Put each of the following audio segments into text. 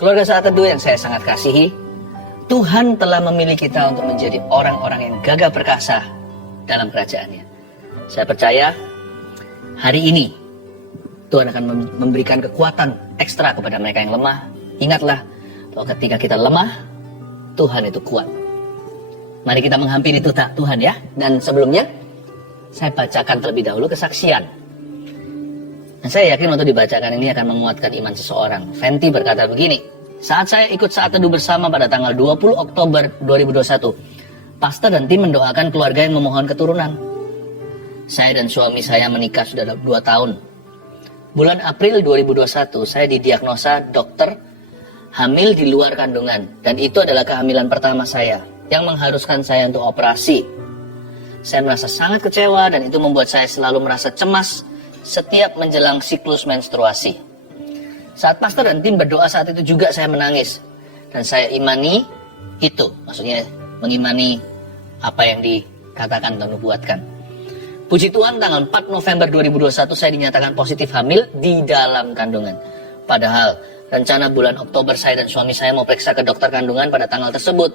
Keluarga Saat Teduh yang saya sangat kasihi, Tuhan telah memilih kita untuk menjadi orang-orang yang gagah perkasa dalam kerajaan-Nya. Saya percaya hari ini Tuhan akan memberikan kekuatan ekstra kepada mereka yang lemah. Ingatlah bahwa ketika kita lemah, Tuhan itu kuat. Mari kita menghampiri Tuhan ya. Dan sebelumnya, saya bacakan terlebih dahulu kesaksian. Dan saya yakin waktu dibacakan ini akan menguatkan iman seseorang. Fenty berkata begini, saat saya ikut Saat Teduh bersama pada tanggal 20 Oktober 2021, pastor dan tim mendoakan keluarga yang memohon keturunan. Saya dan suami saya menikah sudah 2 tahun. Bulan April 2021, saya didiagnosa dokter hamil di luar kandungan. Dan itu adalah kehamilan pertama saya, yang mengharuskan saya untuk operasi. Saya merasa sangat kecewa dan itu membuat saya selalu merasa cemas setiap menjelang siklus menstruasi. Saat pastor dan tim berdoa saat itu juga saya menangis. Dan saya imani itu, maksudnya mengimani apa yang dikatakan dan nubuatkan. Puji Tuhan, tanggal 4 November 2021 saya dinyatakan positif hamil di dalam kandungan. Padahal rencana bulan Oktober saya dan suami saya mau periksa ke dokter kandungan pada tanggal tersebut.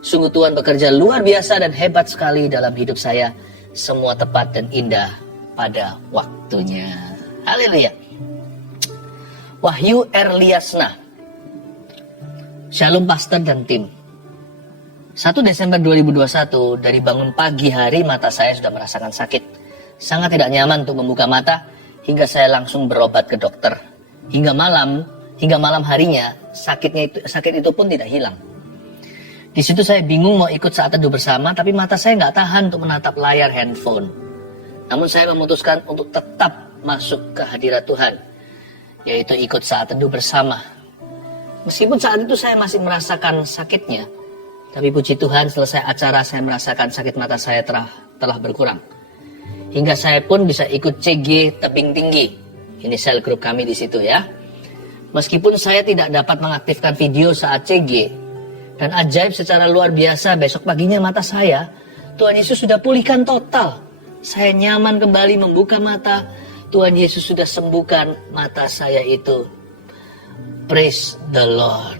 Sungguh Tuhan bekerja luar biasa dan hebat sekali dalam hidup saya. Semua tepat dan indah pada waktunya. Haleluya. Wahyu Erliasna. Shalom pastor dan tim. 1 Desember 2021, dari bangun pagi hari mata saya sudah merasakan sakit. Sangat tidak nyaman untuk membuka mata, hingga saya langsung berobat ke dokter. Hingga malam harinya, sakit itu pun tidak hilang. Di situ saya bingung mau ikut Saat Teduh bersama, tapi mata saya nggak tahan untuk menatap layar handphone. Namun saya memutuskan untuk tetap masuk ke hadirat Tuhan, yaitu ikut Saat Teduh bersama. Meskipun saat itu saya masih merasakan sakitnya, tapi puji Tuhan selesai acara saya merasakan sakit mata saya telah berkurang. Hingga saya pun bisa ikut CG Tebing Tinggi. Ini sel grup kami di situ ya. Meskipun saya tidak dapat mengaktifkan video saat CG, dan ajaib secara luar biasa besok paginya mata saya, Tuhan Yesus sudah pulihkan total. Saya nyaman kembali membuka mata. Tuhan Yesus sudah sembuhkan mata saya itu. Praise the Lord.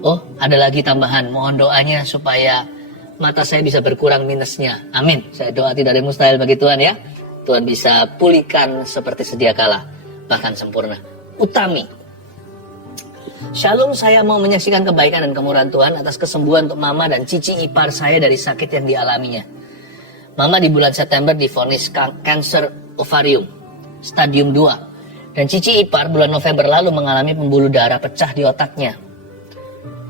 Oh, ada lagi tambahan. Mohon doanya supaya mata saya bisa berkurang minusnya. Amin. Saya doa tidak ada yang mustahil bagi Tuhan ya. Tuhan bisa pulihkan seperti sedia kala, bahkan sempurna. Utami. Shalom, saya mau menyaksikan kebaikan dan kemurahan Tuhan atas kesembuhan untuk mama dan cici ipar saya dari sakit yang dialaminya. Mama di bulan September divonis kanker ovarium, stadium 2. Dan cici ipar bulan November lalu mengalami pembuluh darah pecah di otaknya.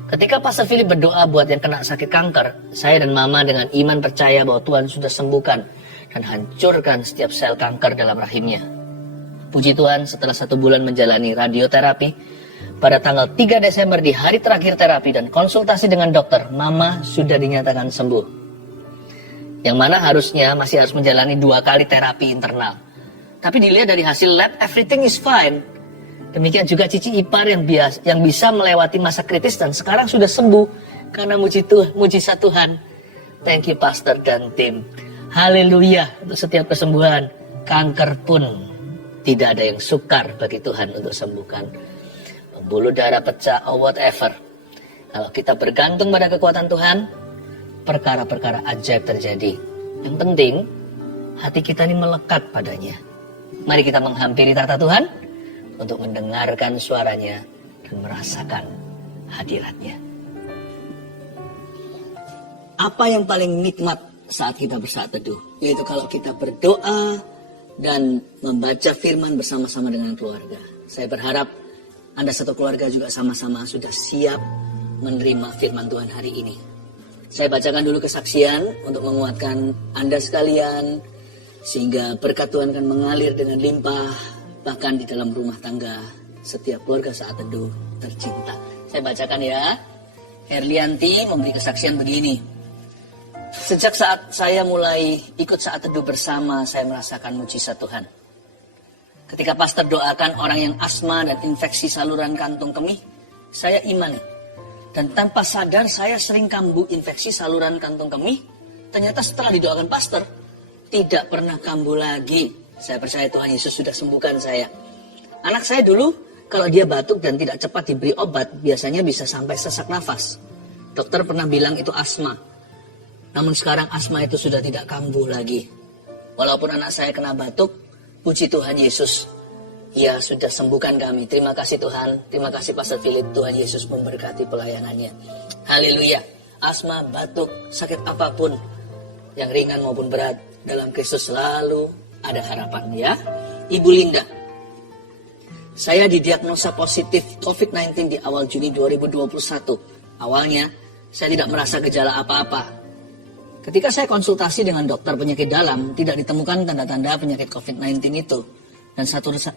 Ketika Pastor Philip berdoa buat yang kena sakit kanker, saya dan mama dengan iman percaya bahwa Tuhan sudah sembuhkan dan hancurkan setiap sel kanker dalam rahimnya. Puji Tuhan, setelah 1 bulan menjalani radioterapi, pada tanggal 3 Desember di hari terakhir terapi dan konsultasi dengan dokter, mama sudah dinyatakan sembuh. Yang mana harusnya masih harus menjalani 2 kali terapi internal. Tapi dilihat dari hasil lab, everything is fine. Demikian juga cici ipar yang bisa melewati masa kritis dan sekarang sudah sembuh karena mujizat Tuhan. Thank you pastor dan tim. Haleluya untuk setiap kesembuhan. Kanker pun tidak ada yang sukar bagi Tuhan untuk sembuhkan. Pembuluh darah pecah or whatever. Kalau kita bergantung pada kekuatan Tuhan, perkara-perkara ajaib terjadi. Yang penting, hati kita ini melekat padanya. Mari kita menghampiri tahta Tuhan untuk mendengarkan suaranya dan merasakan hadiratnya. Apa yang paling nikmat saat kita bersaat teduh? Yaitu kalau kita berdoa dan membaca firman bersama-sama dengan keluarga. Saya berharap Anda satu keluarga juga sama-sama sudah siap menerima firman Tuhan hari ini. Saya bacakan dulu kesaksian untuk menguatkan Anda sekalian, sehingga berkat Tuhan akan mengalir dengan limpah, bahkan di dalam rumah tangga setiap keluarga Saat Teduh tercinta. Saya bacakan ya. Herlianti memberi kesaksian begini. Sejak saat saya mulai ikut Saat Teduh bersama, saya merasakan mujizat Tuhan. Ketika pastor doakan orang yang asma dan infeksi saluran kantung kemih, saya imani. Dan tanpa sadar saya sering kambuh infeksi saluran kantung kemih. Ternyata setelah didoakan pastor, tidak pernah kambuh lagi. Saya percaya Tuhan Yesus sudah sembuhkan saya. Anak saya dulu Kalau dia batuk dan tidak cepat diberi obat, biasanya bisa sampai sesak nafas. Dokter pernah bilang itu asma. Namun sekarang asma itu sudah tidak kambuh lagi. Walaupun anak saya kena batuk, puji Tuhan Yesus, Ia sudah sembuhkan kami. Terima kasih Tuhan, terima kasih Pastor Philip, Tuhan Yesus memberkati pelayanannya. Haleluya. Asma, batuk, sakit apapun, yang ringan maupun berat, dalam Kristus selalu ada harapan ya. Ibu Linda, saya didiagnosa positif COVID-19 di awal Juni 2021. Awalnya, saya tidak merasa gejala apa-apa. Ketika saya konsultasi dengan dokter penyakit dalam, tidak ditemukan tanda-tanda penyakit COVID-19 itu. Dan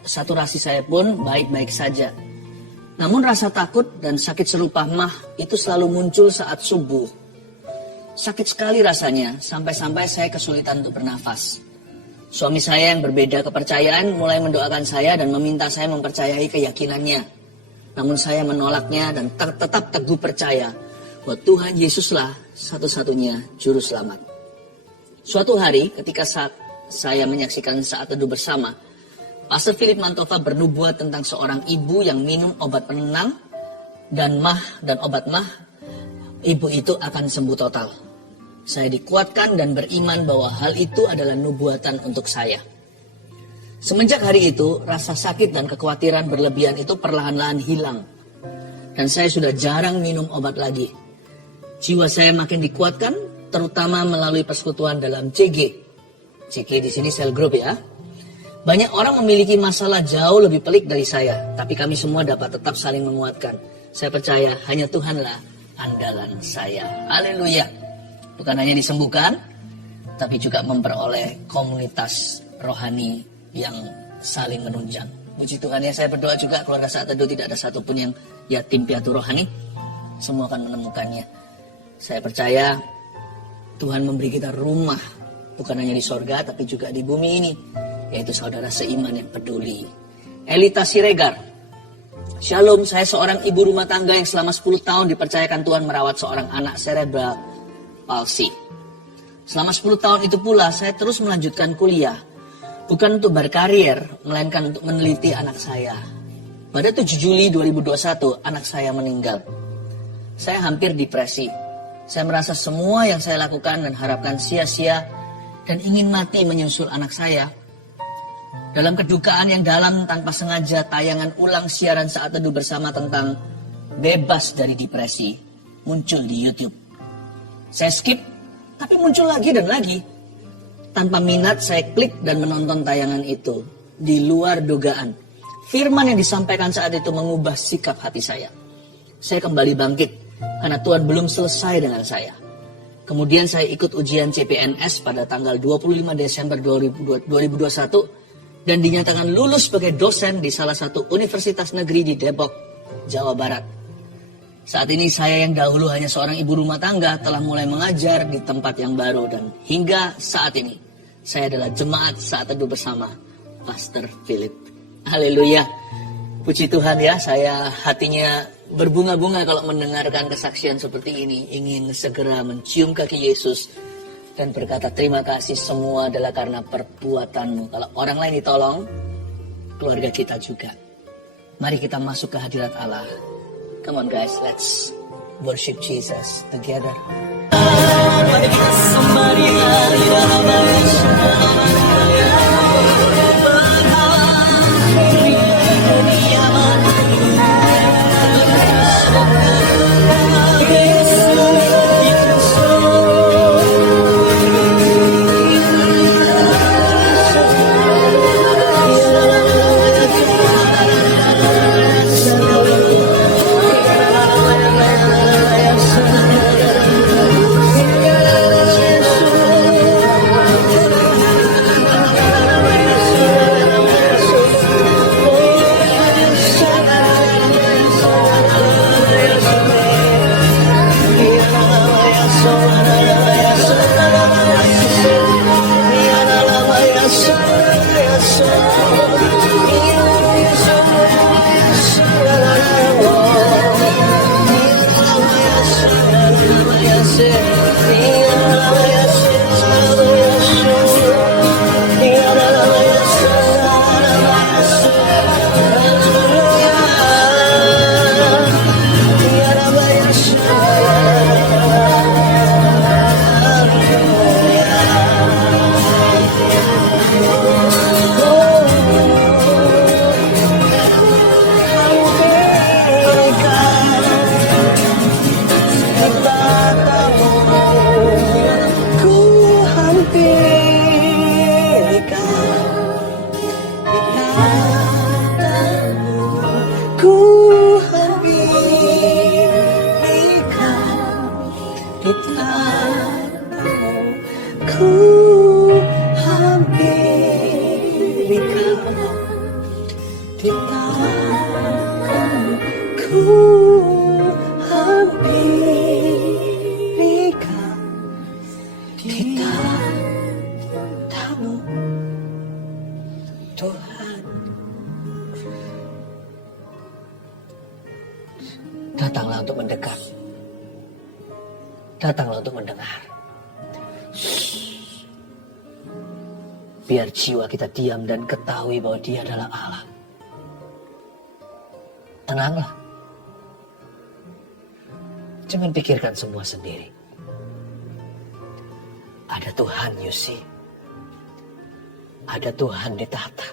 saturasi saya pun baik-baik saja. Namun rasa takut dan sakit serupa mah itu selalu muncul saat subuh. Sakit sekali rasanya, sampai-sampai saya kesulitan untuk bernafas. Suami saya yang berbeda kepercayaan mulai mendoakan saya dan meminta saya mempercayai keyakinannya. Namun saya menolaknya dan tetap teguh percaya bahwa Tuhan Yesuslah satu-satunya juru selamat. Suatu hari ketika saya menyaksikan saat teduh bersama, Pastor Philip Mantova bernubuat tentang seorang ibu yang minum obat penenang dan obat mah, ibu itu akan sembuh total. Saya dikuatkan dan beriman bahwa hal itu adalah nubuatan untuk saya. Semenjak hari itu, rasa sakit dan kekhawatiran berlebihan itu perlahan-lahan hilang. Dan saya sudah jarang minum obat lagi. Jiwa saya makin dikuatkan, terutama melalui persekutuan dalam CG. CG di sini cell group ya. Banyak orang memiliki masalah jauh lebih pelik dari saya, tapi kami semua dapat tetap saling menguatkan. Saya percaya hanya Tuhanlah andalan saya. Haleluya. Bukan hanya disembuhkan, tapi juga memperoleh komunitas rohani yang saling menunjang. Puji Tuhan ya, saya berdoa juga keluarga Saat Teduh tidak ada satupun yang yatim piatu rohani. Semua akan menemukannya. Saya percaya Tuhan memberi kita rumah, bukan hanya di sorga, tapi juga di bumi ini. Yaitu saudara seiman yang peduli. Elita Siregar. Shalom, saya seorang ibu rumah tangga yang selama 10 tahun dipercayakan Tuhan merawat seorang anak cerebral palsy. Selama 10 tahun itu pula saya terus melanjutkan kuliah. Bukan untuk berkarier, melainkan untuk meneliti anak saya. Pada 7 Juli 2021, anak saya meninggal. Saya hampir depresi. Saya merasa semua yang saya lakukan dan harapkan sia-sia dan ingin mati menyusul anak saya. Dalam kedukaan yang dalam tanpa sengaja tayangan ulang siaran Saat Teduh bersama tentang bebas dari depresi muncul di YouTube. Saya skip, tapi muncul lagi dan lagi. Tanpa minat saya klik dan menonton tayangan itu. Di luar dugaan, firman yang disampaikan saat itu mengubah sikap hati saya. Saya kembali bangkit karena Tuhan belum selesai dengan saya. Kemudian saya ikut ujian CPNS pada tanggal 25 Desember 2021 dan dinyatakan lulus sebagai dosen di salah satu universitas negeri di Depok, Jawa Barat. Saat ini saya yang dahulu hanya seorang ibu rumah tangga telah mulai mengajar di tempat yang baru dan hingga saat ini saya adalah jemaat Saat Teduh bersama Pastor Philip. Haleluya. Puji Tuhan ya, saya hatinya berbunga-bunga kalau mendengarkan kesaksian seperti ini. Ingin segera mencium kaki Yesus dan berkata terima kasih, semua adalah karena perbuatanmu. Kalau orang lain ditolong, keluarga kita juga. Mari kita masuk ke hadirat Allah. Come on guys, let's worship Jesus together. Tuhan. Datanglah untuk mendekat. Datanglah untuk mendengar. Biar jiwa kita diam dan ketahui bahwa Dia adalah Allah. Tenanglah. Jangan pikirkan semua sendiri. Ada Tuhan, you see. Ada Tuhan di tahta.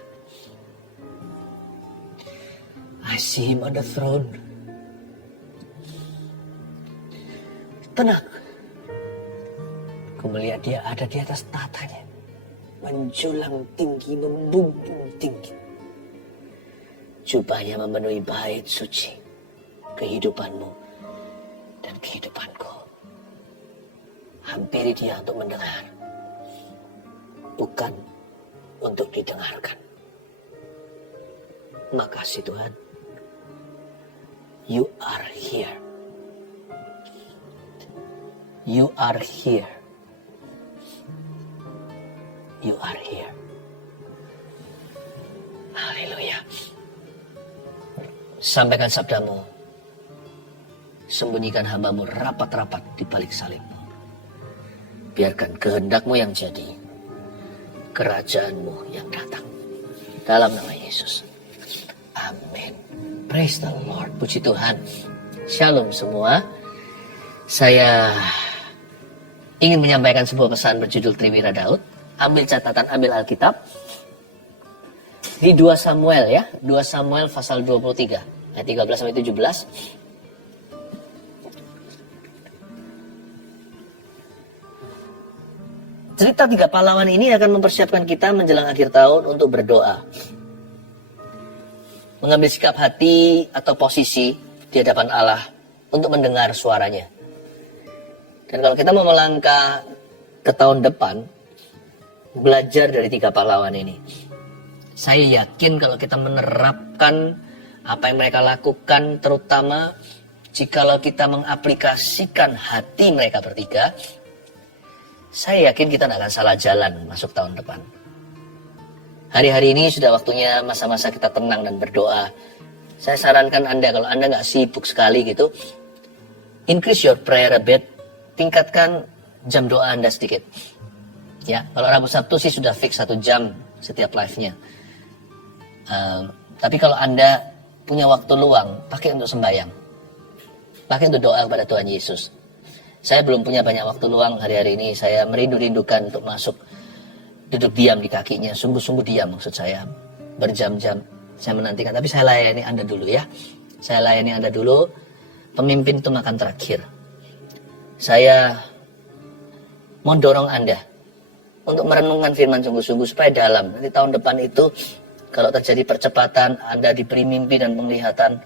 I see Him on the throne. Tenang. Aku melihat Dia ada di atas tatanya. Menjulang tinggi, membumbung tinggi. Jubahnya memenuhi bait suci. Kehidupanmu dan kehidupanku. Hampiri Dia untuk mendengar. Bukan untuk didengarkan. Makasih Tuhan. You are here. You are here. You are here. Haleluya. Sampaikan sabdamu. Sembunyikan hamba-Mu rapat-rapat di balik salib-Mu. Biarkan kehendak-Mu yang jadi. Kerajaan-Mu yang datang. Dalam nama Yesus. Amin. Praise the Lord. Puji Tuhan. Shalom semua. Saya ingin menyampaikan sebuah pesan berjudul Triwira Daud. Ambil catatan, ambil Alkitab. Di 2 Samuel ya. 2 Samuel pasal 23. Ayat 13 sampai 17. Cerita 3 pahlawan ini akan mempersiapkan kita menjelang akhir tahun untuk berdoa. Mengambil sikap hati atau posisi di hadapan Allah untuk mendengar suaranya. Dan kalau kita mau melangkah ke tahun depan, belajar dari 3 pahlawan ini. Saya yakin kalau kita menerapkan apa yang mereka lakukan, terutama jikalau kita mengaplikasikan hati mereka bertiga, saya yakin kita tidak akan salah jalan masuk tahun depan. Hari-hari ini sudah waktunya masa-masa kita tenang dan berdoa. Saya sarankan Anda, kalau Anda nggak sibuk sekali gitu, increase your prayer a bit, tingkatkan jam doa Anda sedikit. Ya, kalau Rabu Sabtu sih sudah fix 1 jam setiap live-nya. Tapi kalau Anda punya waktu luang, pakai untuk sembahyang. Pakai untuk doa kepada Tuhan Yesus. Saya belum punya banyak waktu luang hari-hari ini. Saya merindu-rindukan untuk masuk, duduk diam di kakinya. Sungguh-sungguh diam maksud saya. Berjam-jam saya menantikan. Tapi saya layani Anda dulu ya. Saya layani Anda dulu. Pemimpin itu makan terakhir. Saya mau dorong Anda untuk merenungkan firman sungguh-sungguh supaya dalam. Nanti tahun depan itu kalau terjadi percepatan, Anda diberi mimpi dan penglihatan,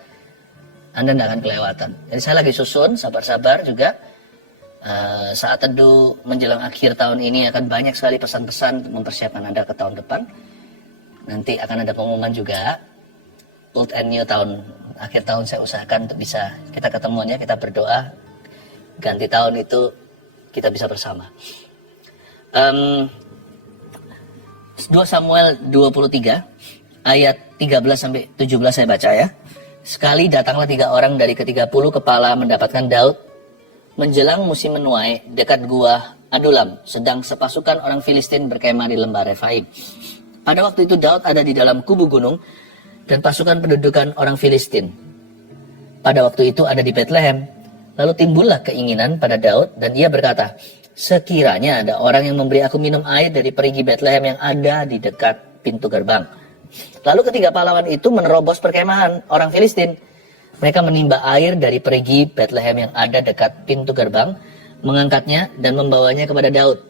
Anda tidak akan kelewatan. Jadi saya lagi susun, sabar-sabar juga. Saat teduh menjelang akhir tahun ini akan banyak sekali pesan-pesan untuk mempersiapkan Anda ke tahun depan. Nanti akan ada pengumuman juga. Old and New tahun, akhir tahun saya usahakan untuk bisa kita ketemuannya, kita berdoa. Ganti tahun itu kita bisa bersama. 2 Samuel 23 ayat 13 sampai 17 saya baca ya. Sekali datanglah 3 orang dari ke-30 kepala mendapatkan Daud menjelang musim menuai dekat gua Adulam, sedang sepasukan orang Filistin berkemah di lembah Refaim. Pada waktu itu Daud ada di dalam kubu gunung dan pasukan pendudukan orang Filistin. Pada waktu itu ada di Bethlehem. Lalu timbullah keinginan pada Daud dan ia berkata, sekiranya ada orang yang memberi aku minum air dari perigi Bethlehem yang ada di dekat pintu gerbang. Lalu ketiga pahlawan itu menerobos perkemahan orang Filistin. Mereka menimba air dari perigi Bethlehem yang ada dekat pintu gerbang, mengangkatnya dan membawanya kepada Daud.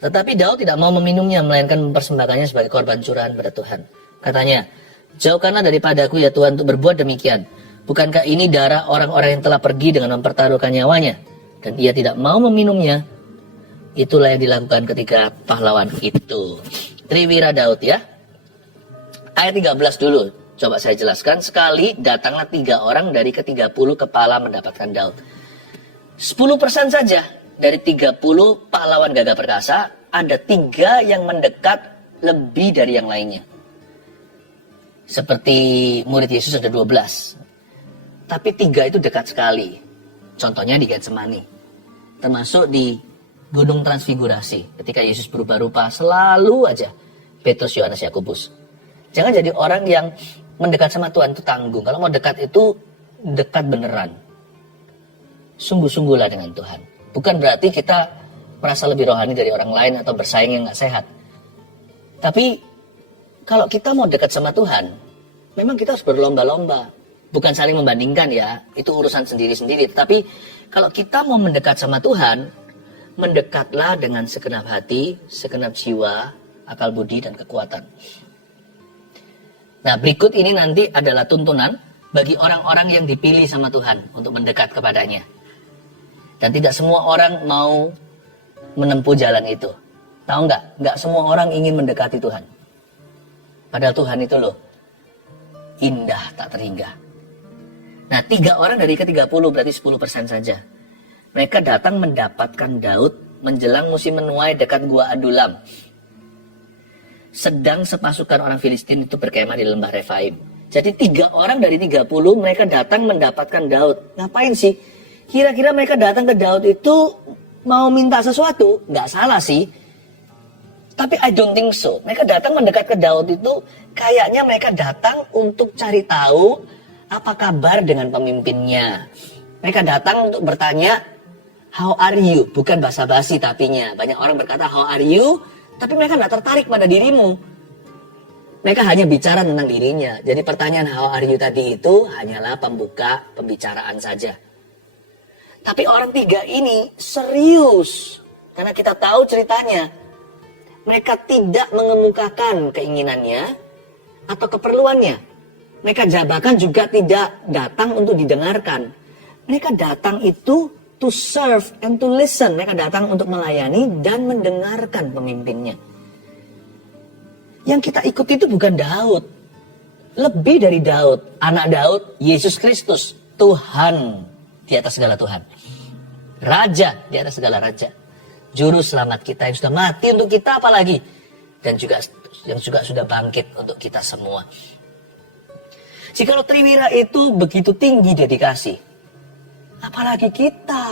Tetapi Daud tidak mau meminumnya, melainkan mempersembahkannya sebagai korban curahan pada Tuhan. Katanya, jauhkanlah daripadaku ya Tuhan untuk berbuat demikian. Bukankah ini darah orang-orang yang telah pergi dengan mempertaruhkan nyawanya? Dan ia tidak mau meminumnya. Itulah yang dilakukan ketika pahlawan itu. Triwira Daud ya. Ayat 13 dulu. Coba saya jelaskan. Sekali datanglah 3 orang dari ke-30 kepala mendapatkan Daud. 10% saja dari 30 pahlawan gagah perkasa ada 3 yang mendekat lebih dari yang lainnya. Seperti murid Yesus ada 12. Tapi 3 itu dekat sekali. Contohnya di Getsemani. Termasuk di Gunung Transfigurasi. Ketika Yesus berubah rupa, selalu aja Petrus, Yohanes, Yakobus. Jangan jadi orang yang mendekat sama Tuhan itu tanggung. Kalau mau dekat itu dekat beneran. Sungguh-sungguhlah dengan Tuhan. Bukan berarti kita merasa lebih rohani dari orang lain atau bersaing yang gak sehat. Tapi kalau kita mau dekat sama Tuhan, memang kita harus berlomba-lomba. Bukan saling membandingkan ya, itu urusan sendiri-sendiri. Tetapi kalau kita mau mendekat sama Tuhan, mendekatlah dengan segenap hati, segenap jiwa, akal budi, dan kekuatan. Nah, berikut ini nanti adalah tuntunan bagi orang-orang yang dipilih sama Tuhan untuk mendekat kepadanya. Dan tidak semua orang mau menempuh jalan itu. Tahu nggak? Nggak semua orang ingin mendekati Tuhan. Padahal Tuhan itu loh, indah tak terhingga. Nah, 3 orang dari ke-30 berarti 10% saja. Mereka datang mendapatkan Daud menjelang musim menuai dekat Gua Adulam. Sedang sepasukan orang Filistin itu berkemah di lembah Refaim. Jadi 3 orang dari 30 mereka datang mendapatkan Daud. Ngapain sih? Kira-kira mereka datang ke Daud itu mau minta sesuatu? Nggak salah sih. Tapi I don't think so. Mereka datang mendekat ke Daud itu kayaknya mereka datang untuk cari tahu apa kabar dengan pemimpinnya. Mereka datang untuk bertanya, how are you? Bukan basa-basi tapinya. Banyak orang berkata, how are you? Tapi mereka tidak tertarik pada dirimu. Mereka hanya bicara tentang dirinya. Jadi pertanyaan how are you tadi itu hanyalah pembuka pembicaraan saja. Tapi orang 3 ini serius. Karena kita tahu ceritanya. Mereka tidak mengemukakan keinginannya atau keperluannya. Mereka bahkan juga tidak datang untuk didengarkan. Mereka datang itu to serve and to listen. Mereka datang untuk melayani dan mendengarkan pemimpinnya. Yang kita ikuti itu bukan Daud. Lebih dari Daud. Anak Daud, Yesus Kristus. Tuhan di atas segala Tuhan. Raja di atas segala raja. Juru selamat kita yang sudah mati untuk kita apalagi. Dan juga yang juga sudah bangkit untuk kita semua. Jikalau Triwira itu begitu tinggi dedikasi. Apalagi kita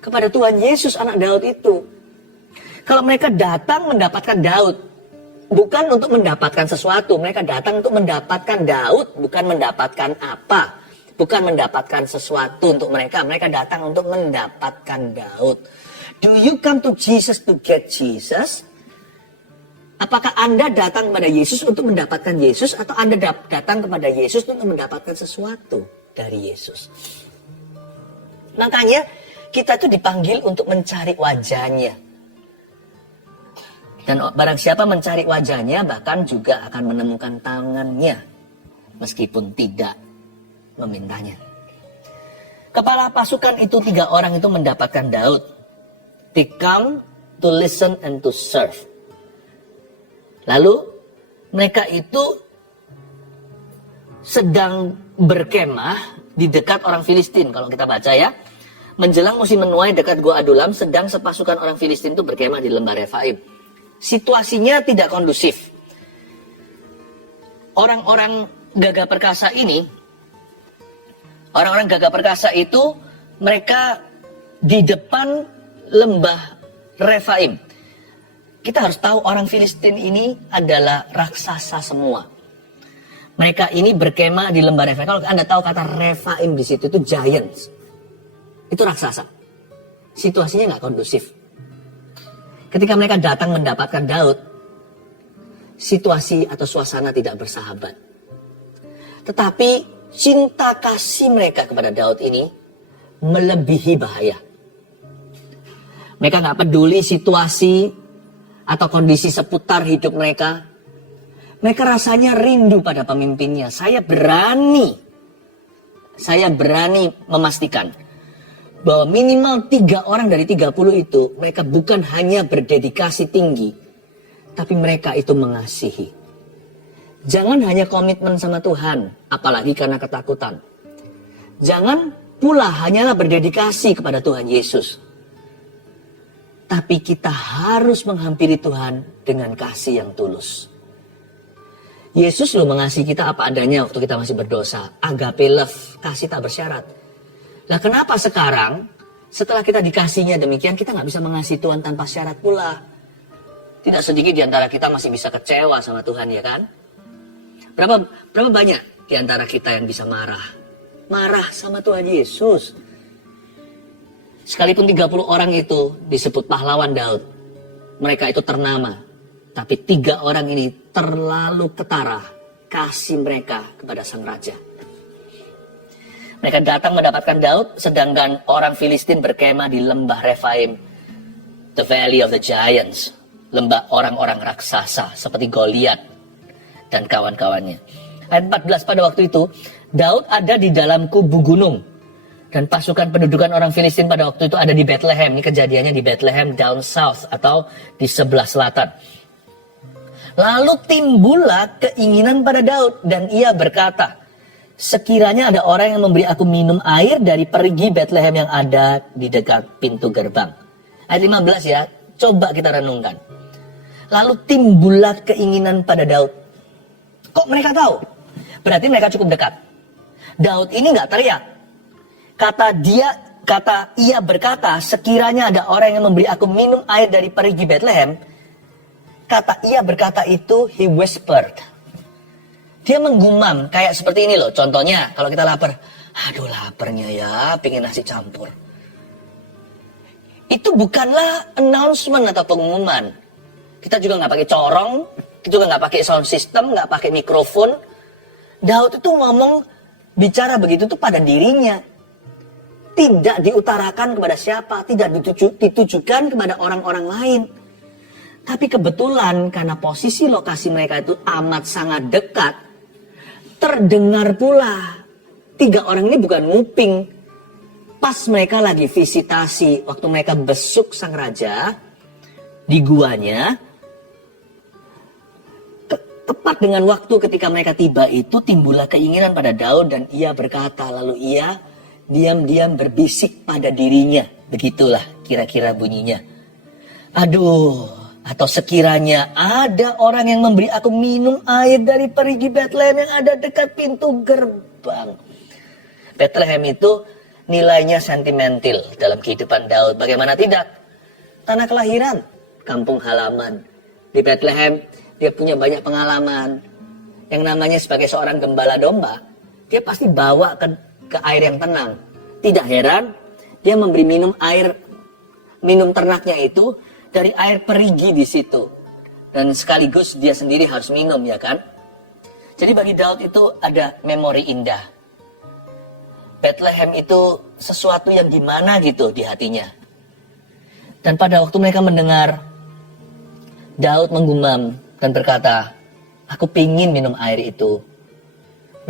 kepada Tuhan Yesus anak Daud itu. Kalau mereka datang mendapatkan Daud, bukan untuk mendapatkan sesuatu. Mereka datang untuk mendapatkan Daud, bukan mendapatkan apa. Bukan mendapatkan sesuatu untuk mereka. Mereka datang untuk mendapatkan Daud. Do you come to Jesus to get Jesus? Apakah Anda datang kepada Yesus untuk mendapatkan Yesus? Atau Anda datang kepada Yesus untuk mendapatkan sesuatu dari Yesus? Makanya kita itu dipanggil untuk mencari wajahnya. Dan barang siapa mencari wajahnya bahkan juga akan menemukan tangannya. Meskipun tidak memintanya. Kepala pasukan itu 3 orang itu mendapatkan Daud. They come to listen and to serve. Lalu mereka itu sedang berkemah di dekat orang Filistin. Kalau kita baca ya. Menjelang musim menuai dekat Gua Adulam, sedang sepasukan orang Filistin itu berkemah di lembah Refaim. Situasinya tidak kondusif. Orang-orang gagah perkasa ini, orang-orang gagah perkasa itu, mereka di depan lembah Refaim. Kita harus tahu orang Filistin ini adalah raksasa semua. Mereka ini berkemah di lembah Refaim. Kalau Anda tahu kata Refaim di situ itu giants. Itu raksasa. Situasinya nggak kondusif. Ketika mereka datang mendapatkan Daud, situasi atau suasana tidak bersahabat. Tetapi cinta kasih mereka kepada Daud ini melebihi bahaya. Mereka nggak peduli situasi atau kondisi seputar hidup mereka. Mereka rasanya rindu pada pemimpinnya. Saya berani memastikan bahwa minimal 3 orang dari 30 itu, mereka bukan hanya berdedikasi tinggi, tapi mereka itu mengasihi. Jangan hanya komitmen sama Tuhan, apalagi karena ketakutan. Jangan pula hanyalah berdedikasi kepada Tuhan Yesus. Tapi kita harus menghampiri Tuhan dengan kasih yang tulus. Yesus loh mengasihi kita apa adanya waktu kita masih berdosa. Agape love, kasih tak bersyarat. Nah kenapa sekarang setelah kita dikasihnya demikian kita nggak bisa mengasihi Tuhan tanpa syarat pula? Tidak sedikit di antara kita masih bisa kecewa sama Tuhan ya kan? Berapa banyak di antara kita yang bisa marah? Marah sama Tuhan Yesus. Sekalipun 30 orang itu disebut pahlawan Daud. Mereka itu ternama. Tapi 3 orang ini terlalu ketara kasih mereka kepada sang raja. Mereka datang mendapatkan Daud, sedangkan orang Filistin berkemah di lembah Refaim, the valley of the giants, lembah orang-orang raksasa seperti Goliat dan kawan-kawannya. Ayat 14, pada waktu itu Daud ada di dalam kubu gunung dan pasukan pendudukan orang Filistin pada waktu itu ada di Bethlehem. Ini kejadiannya di Bethlehem down south atau di sebelah selatan. Lalu timbullah keinginan pada Daud dan ia berkata, sekiranya ada orang yang memberi aku minum air dari perigi Bethlehem yang ada di dekat pintu gerbang. Ayat 15 ya, coba kita renungkan. Lalu timbullah keinginan pada Daud. Kok mereka tahu? Berarti mereka cukup dekat. Daud ini nggak teriak. Kata ia berkata, sekiranya ada orang yang memberi aku minum air dari perigi Bethlehem. Kata ia berkata itu, he whispered. Dia menggumam, kayak seperti ini loh. Contohnya, kalau kita lapar. Aduh laparnya ya, pengen nasi campur. Itu bukanlah announcement atau pengumuman. Kita juga nggak pakai corong, kita juga nggak pakai sound system, nggak pakai mikrofon. Daud itu ngomong, bicara begitu tuh pada dirinya. Tidak diutarakan kepada siapa, tidak ditujukan kepada orang-orang lain. Tapi kebetulan karena posisi lokasi mereka itu amat sangat dekat, terdengar pula. 3 orang ini bukan nguping. Pas mereka lagi visitasi, waktu mereka besuk sang raja di guanya, tepat dengan waktu ketika mereka tiba itu timbullah keinginan pada Daud dan ia berkata, lalu ia diam-diam berbisik pada dirinya. Begitulah kira-kira bunyinya. Aduh. Atau sekiranya ada orang yang memberi aku minum air dari perigi Bethlehem yang ada dekat pintu gerbang. Bethlehem itu nilainya sentimental dalam kehidupan Daud. Bagaimana tidak? Tanah kelahiran, kampung halaman. Di Bethlehem dia punya banyak pengalaman. Yang namanya sebagai seorang gembala domba, dia pasti bawa ke air yang tenang. Tidak heran dia memberi minum ternaknya itu dari air perigi di situ. Dan sekaligus dia sendiri harus minum ya kan. Jadi bagi Daud itu ada memori indah. Bethlehem itu sesuatu yang gimana gitu di hatinya. Dan pada waktu mereka mendengar Daud menggumam dan berkata, aku pingin minum air itu.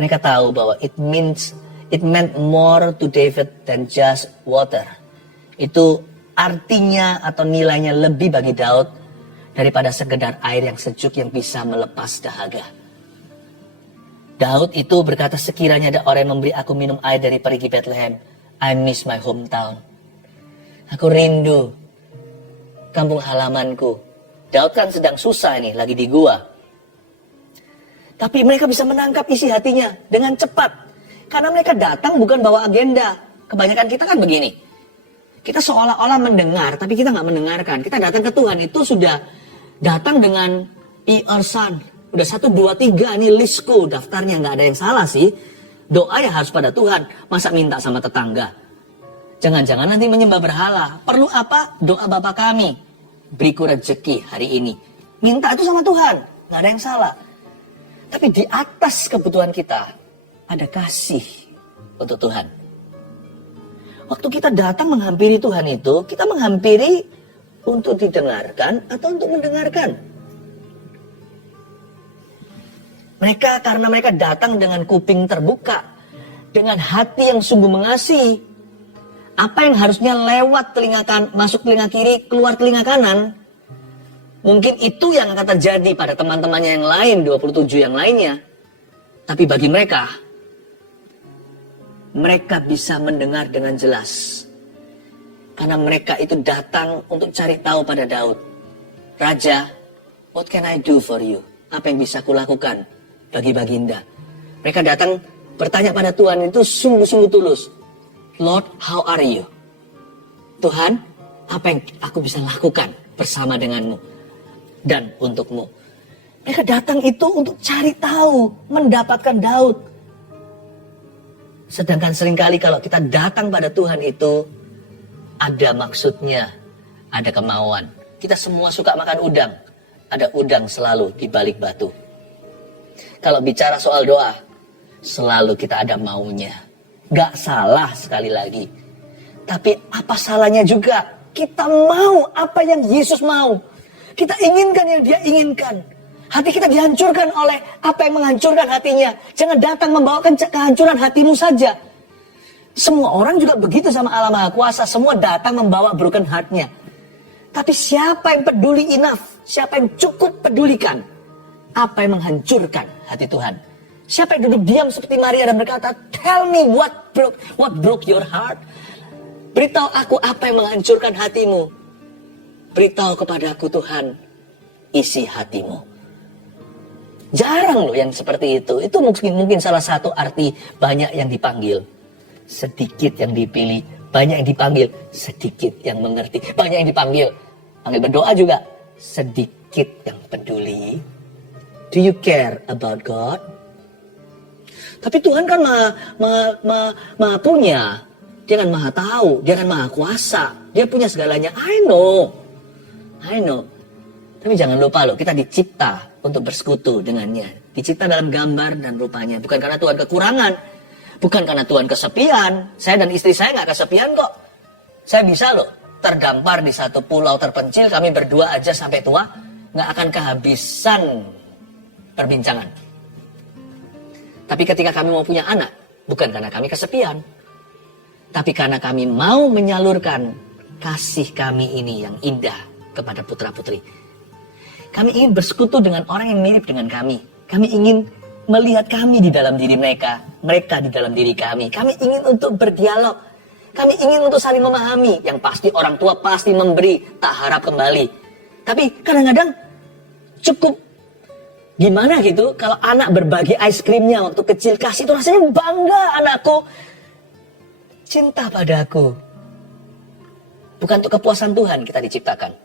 Mereka tahu bahwa it meant more to David than just water. Itu artinya atau nilainya lebih bagi Daud daripada sekedar air yang sejuk yang bisa melepas dahaga. Daud itu berkata, sekiranya ada orang yang memberi aku minum air dari perigi Bethlehem, I miss my hometown. Aku rindu kampung halamanku. Daud kan sedang susah nih, lagi di gua. Tapi mereka bisa menangkap isi hatinya dengan cepat. Karena mereka datang bukan bawa agenda. Kebanyakan kita kan begini. Kita seolah-olah mendengar, tapi kita nggak mendengarkan. Kita datang ke Tuhan itu sudah datang dengan Son. Udah 1, 2, 3 ini listku, daftarnya nggak ada yang salah sih. Doa ya harus pada Tuhan, masa minta sama tetangga. Jangan-jangan nanti menyembah berhala. Perlu apa? Doa Bapa kami. Beriku rezeki hari ini. Minta itu sama Tuhan, nggak ada yang salah. Tapi di atas kebutuhan kita, ada kasih untuk Tuhan. Waktu kita datang menghampiri Tuhan itu, kita menghampiri untuk didengarkan atau untuk mendengarkan. Karena mereka datang dengan kuping terbuka, dengan hati yang sungguh mengasihi. Apa yang harusnya lewat masuk telinga kiri, keluar telinga kanan, mungkin itu yang akan terjadi pada teman-temannya yang lain, 27 yang lainnya. Tapi bagi mereka bisa mendengar dengan jelas. Karena mereka itu datang untuk cari tahu pada Daud. Raja, what can I do for you? Apa yang bisa kulakukan bagi Baginda? Mereka datang bertanya pada Tuhan itu sungguh-sungguh tulus. Lord, how are you? Tuhan, apa yang aku bisa lakukan bersama denganmu dan untukmu? Mereka datang itu untuk cari tahu, mendapatkan Daud. Sedangkan seringkali kalau kita datang pada Tuhan itu, ada maksudnya, ada kemauan. Kita semua suka makan udang. Ada udang selalu di balik batu. Kalau bicara soal doa, selalu kita ada maunya. Gak salah sekali lagi. Tapi apa salahnya juga kita mau apa yang Yesus mau. Kita inginkan yang dia inginkan. Hati kita dihancurkan oleh apa yang menghancurkan hatinya. Jangan datang membawakan kehancuran hatimu saja. Semua orang juga begitu sama Allah Maha Kuasa. Semua datang membawa broken heart-nya. Tapi siapa yang peduli enough? Siapa yang cukup pedulikan? Apa yang menghancurkan hati Tuhan? Siapa yang duduk diam seperti Maria dan berkata, tell me what broke your heart? Beritahu aku apa yang menghancurkan hatimu. Beritahu kepadaku Tuhan, isi hatimu. Jarang loh yang seperti itu. Itu mungkin salah satu arti banyak yang dipanggil. Sedikit yang dipilih. Banyak yang dipanggil. Sedikit yang mengerti. Banyak yang dipanggil. Panggil berdoa juga. Sedikit yang peduli. Do you care about God? Tapi Tuhan kan maha punya. Dia kan maha tahu. Dia kan maha kuasa. Dia punya segalanya. I know. Tapi jangan lupa loh, kita dicipta untuk bersekutu dengannya. Dicipta dalam gambar dan rupanya. Bukan karena Tuhan kekurangan. Bukan karena Tuhan kesepian. Saya dan istri saya nggak kesepian kok. Saya bisa loh terdampar di satu pulau terpencil. Kami berdua aja sampai tua. Nggak akan kehabisan perbincangan. Tapi ketika kami mau punya anak. Bukan karena kami kesepian. Tapi karena kami mau menyalurkan kasih kami ini yang indah kepada putra-putri. Kami ingin bersekutu dengan orang yang mirip dengan kami. Kami ingin melihat kami di dalam diri mereka. Mereka di dalam diri kami. Kami ingin untuk berdialog. Kami ingin untuk saling memahami. Yang pasti orang tua pasti memberi. Tak harap kembali. Tapi kadang-kadang cukup gimana gitu. Kalau anak berbagi es krimnya waktu kecil. Kasih itu rasanya bangga anakku. Cinta padaku. Bukan untuk kepuasan Tuhan kita diciptakan.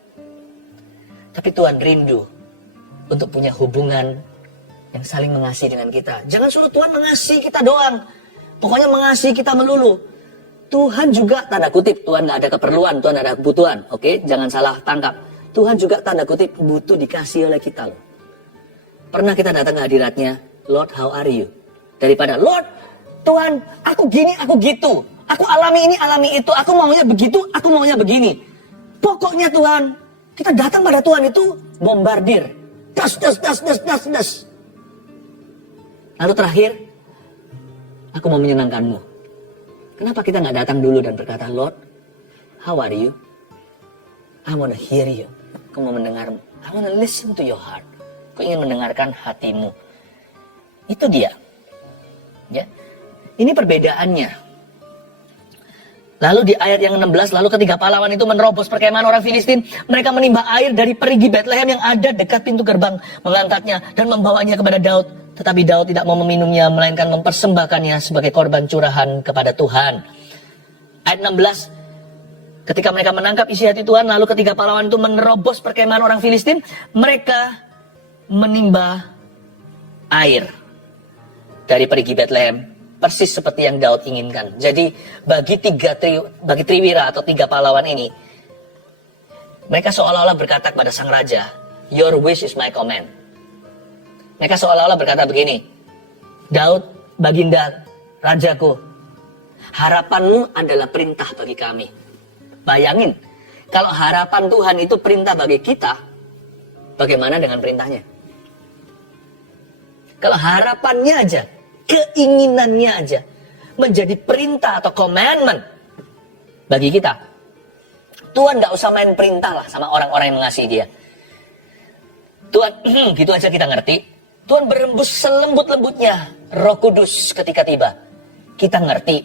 Tapi Tuhan rindu untuk punya hubungan yang saling mengasihi dengan kita. Jangan suruh Tuhan mengasihi kita doang. Pokoknya mengasihi kita melulu. Tuhan juga, tanda kutip, Tuhan gak ada keperluan, Tuhan ada kebutuhan. Oke, jangan salah tangkap. Tuhan juga tanda kutip butuh dikasih oleh kita loh. Pernah kita datang ke hadiratnya, Lord, how are you? Daripada, Lord, Tuhan, aku gini, aku gitu. Aku alami ini, alami itu. Aku maunya begitu, aku maunya begini. Pokoknya Tuhan, kita datang pada Tuhan itu bombardir. Das. Lalu terakhir, aku mau menyenangkanmu. Kenapa kita gak datang dulu dan berkata, Lord, how are you? I want to hear you. Aku mau mendengarmu. I want to listen to your heart. Aku ingin mendengarkan hatimu. Itu dia. Ya. Ini perbedaannya. Lalu di ayat yang 16, lalu ketika pahlawan itu menerobos perkemahan orang Filistin, mereka menimba air dari perigi Betlehem yang ada dekat pintu gerbang, mengangkatnya dan membawanya kepada Daud. Tetapi Daud tidak mau meminumnya, melainkan mempersembahkannya sebagai korban curahan kepada Tuhan. Ayat 16, ketika mereka menangkap isi hati Tuhan, lalu ketika pahlawan itu menerobos perkemahan orang Filistin, mereka menimba air dari perigi Betlehem. Persis seperti yang Daud inginkan. Jadi bagi Triwira atau 3 pahlawan ini, mereka seolah-olah berkata kepada sang raja, your wish is my command. Mereka seolah-olah berkata begini, Daud, Baginda, Rajaku, harapanmu adalah perintah bagi kami. Bayangin, kalau harapan Tuhan itu perintah bagi kita, bagaimana dengan perintahnya? Kalau harapannya aja, keinginannya aja menjadi perintah atau commandment bagi kita, Tuhan gak usah main perintah lah sama orang-orang yang mengasihi dia. Tuhan, gitu aja kita ngerti. Tuhan berembus selembut-lembutnya Roh Kudus ketika tiba. Kita ngerti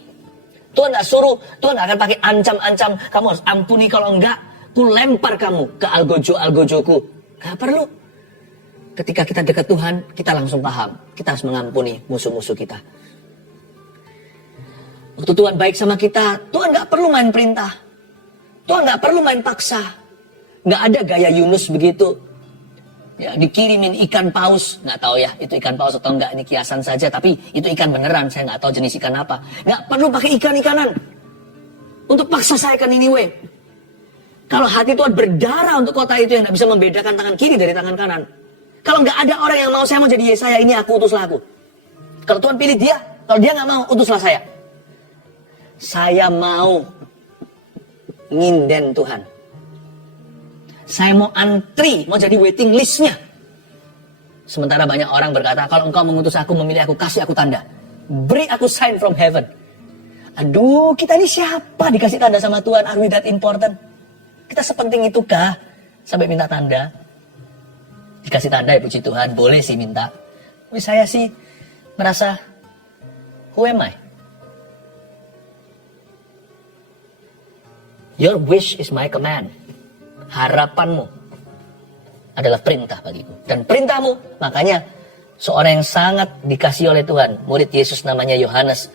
Tuhan nggak suruh, Tuhan nggak akan pakai ancam-ancam, kamu harus ampuni, kalau enggak, ku lempar kamu ke algojo-algojoku. Nggak perlu. Ketika kita dekat Tuhan, kita langsung paham, kita harus mengampuni musuh-musuh kita. Waktu Tuhan baik sama kita, Tuhan nggak perlu main perintah. Tuhan nggak perlu main paksa. Nggak ada gaya Yunus begitu. Ya, dikirimin ikan paus, nggak tahu ya itu ikan paus atau enggak, ini kiasan saja, tapi itu ikan beneran, saya nggak tahu jenis ikan apa. Nggak perlu pakai ikan-ikanan untuk paksa saya ke Niniwe. Kalau hati Tuhan berdarah untuk kota itu yang nggak bisa membedakan tangan kiri dari tangan kanan. Kalau nggak ada orang yang mau, saya mau jadi Yesaya, ini aku, utuslah aku. Kalau Tuhan pilih dia, kalau dia nggak mau, utuslah saya. Saya mau nginden Tuhan. Saya mau antri, mau jadi waiting listnya. Sementara banyak orang berkata, kalau engkau mengutus aku, memilih aku, kasih aku tanda. Beri aku sign from heaven. Aduh, kita ini siapa dikasih tanda sama Tuhan? Are we that important? Kita sepenting itukah sampai minta tanda? Dikasih tanda ya puji Tuhan, boleh sih minta. Tapi saya sih merasa, who am I? Your wish is my command. Harapanmu adalah perintah bagiku. Dan perintahmu, makanya seorang yang sangat dikasih oleh Tuhan, murid Yesus namanya Yohanes,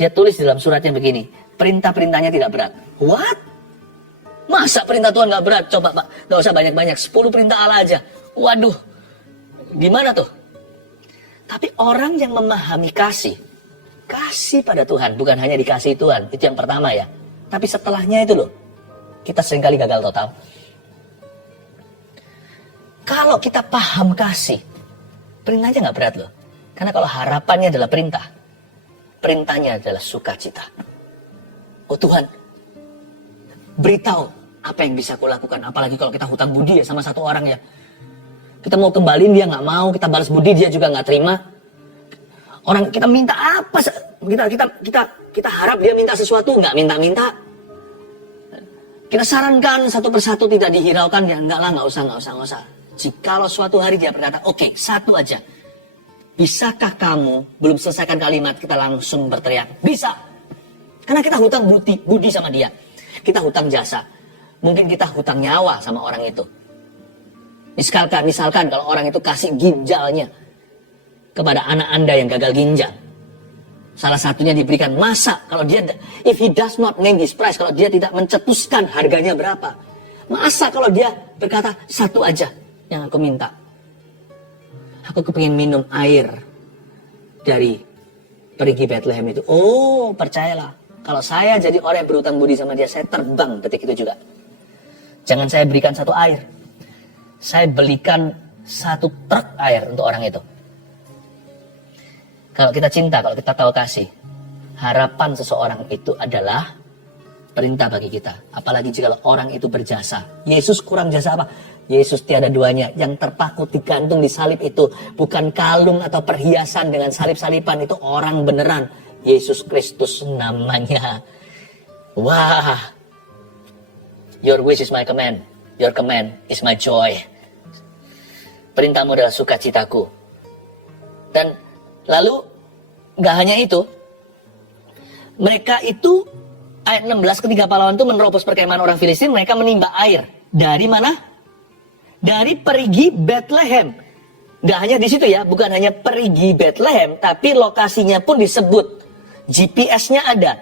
dia tulis dalam suratnya begini, perintah-perintahnya tidak berat. What? Masa perintah Tuhan gak berat? Coba Pak, gak usah banyak-banyak, 10 perintah Allah aja. Waduh, gimana tuh? Tapi orang yang memahami kasih pada Tuhan, bukan hanya dikasih Tuhan, itu yang pertama ya. Tapi setelahnya itu loh, kita seringkali gagal total. Kalau kita paham kasih, perintahnya gak berat loh. Karena kalau harapannya adalah perintah, perintahnya adalah sukacita. Oh Tuhan, beritahu apa yang bisa aku lakukan. Apalagi kalau kita hutang budi ya sama satu orang ya. Kita mau kembaliin, dia gak mau. Kita balas budi, dia juga gak terima. Orang kita minta apa? Kita harap dia minta sesuatu, gak minta-minta. Kita sarankan satu persatu tidak dihiraukan, ya enggak lah, nggak usah. Jikalau suatu hari dia berkata, oke, satu aja. Bisakah kamu, belum selesaikan kalimat, kita langsung berteriak, bisa. Karena kita hutang budi sama dia. Kita hutang jasa. Mungkin kita hutang nyawa sama orang itu. Misalkan kalau orang itu kasih ginjalnya kepada anak Anda yang gagal ginjal. Salah satunya diberikan, masa kalau dia, if he does not name his price, kalau dia tidak mencetuskan harganya berapa, masa kalau dia berkata, satu aja yang aku minta, aku kepingin minum air dari perigi Bethlehem itu. Oh, percayalah, kalau saya jadi orang yang berhutang budi sama dia, saya terbang detik itu juga. Jangan saya berikan satu air, saya belikan satu truk air untuk orang itu. Kalau kita cinta, kalau kita tahu kasih, harapan seseorang itu adalah perintah bagi kita. Apalagi jika orang itu berjasa. Yesus kurang jasa apa? Yesus tiada duanya. Yang terpaku digantung di salib itu bukan kalung atau perhiasan dengan salib-saliban. Itu orang beneran. Yesus Kristus namanya. Wah. Your wish is my command. Your command is my joy. Perintahmu adalah sukacitaku. Dan lalu, gak hanya itu, mereka itu, ayat 16, ketika pahlawan itu menerobos perkemahan orang Filistin, mereka menimba air. Dari mana? Dari perigi Bethlehem. Gak hanya di situ ya, bukan hanya perigi Bethlehem, tapi lokasinya pun disebut. GPS-nya ada.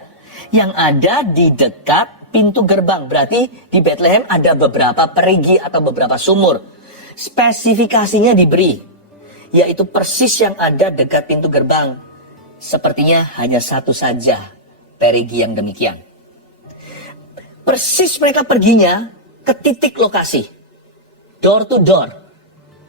Yang ada di dekat pintu gerbang. Berarti di Bethlehem ada beberapa perigi atau beberapa sumur. Spesifikasinya diberi, yaitu persis yang ada dekat pintu gerbang. Sepertinya hanya satu saja perigi yang demikian. Persis mereka perginya ke titik lokasi. Door to door.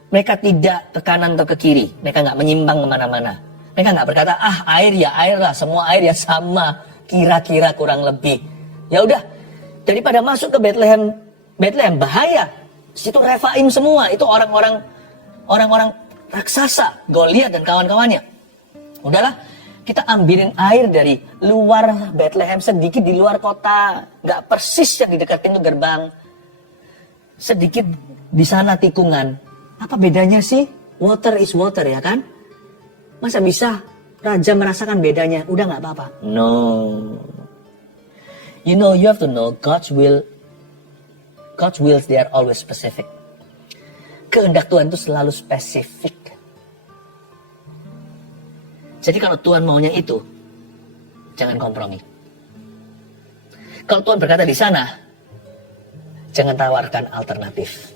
Mereka tidak ke kanan atau ke kiri. Mereka nggak menyimpang kemana-mana. Mereka nggak berkata, air ya air lah. Semua air ya sama. Kira-kira kurang lebih. Ya udah, daripada masuk ke Bethlehem bahaya. Situ Refaim semua. Itu orang-orang raksasa, Goliat dan kawan-kawannya. Udahlah, kita ambilin air dari luar Bethlehem, sedikit di luar kota, nggak persis yang di dekat pintu gerbang, sedikit di sana tikungan. Apa bedanya sih? Water is water ya kan? Masa bisa raja merasakan bedanya? Udah nggak apa-apa. No, You know, you have to know God's wills, they are always specific. Kehendak Tuhan itu selalu spesifik. Jadi kalau Tuhan maunya itu, jangan kompromi. Kalau Tuhan berkata di sana, jangan tawarkan alternatif.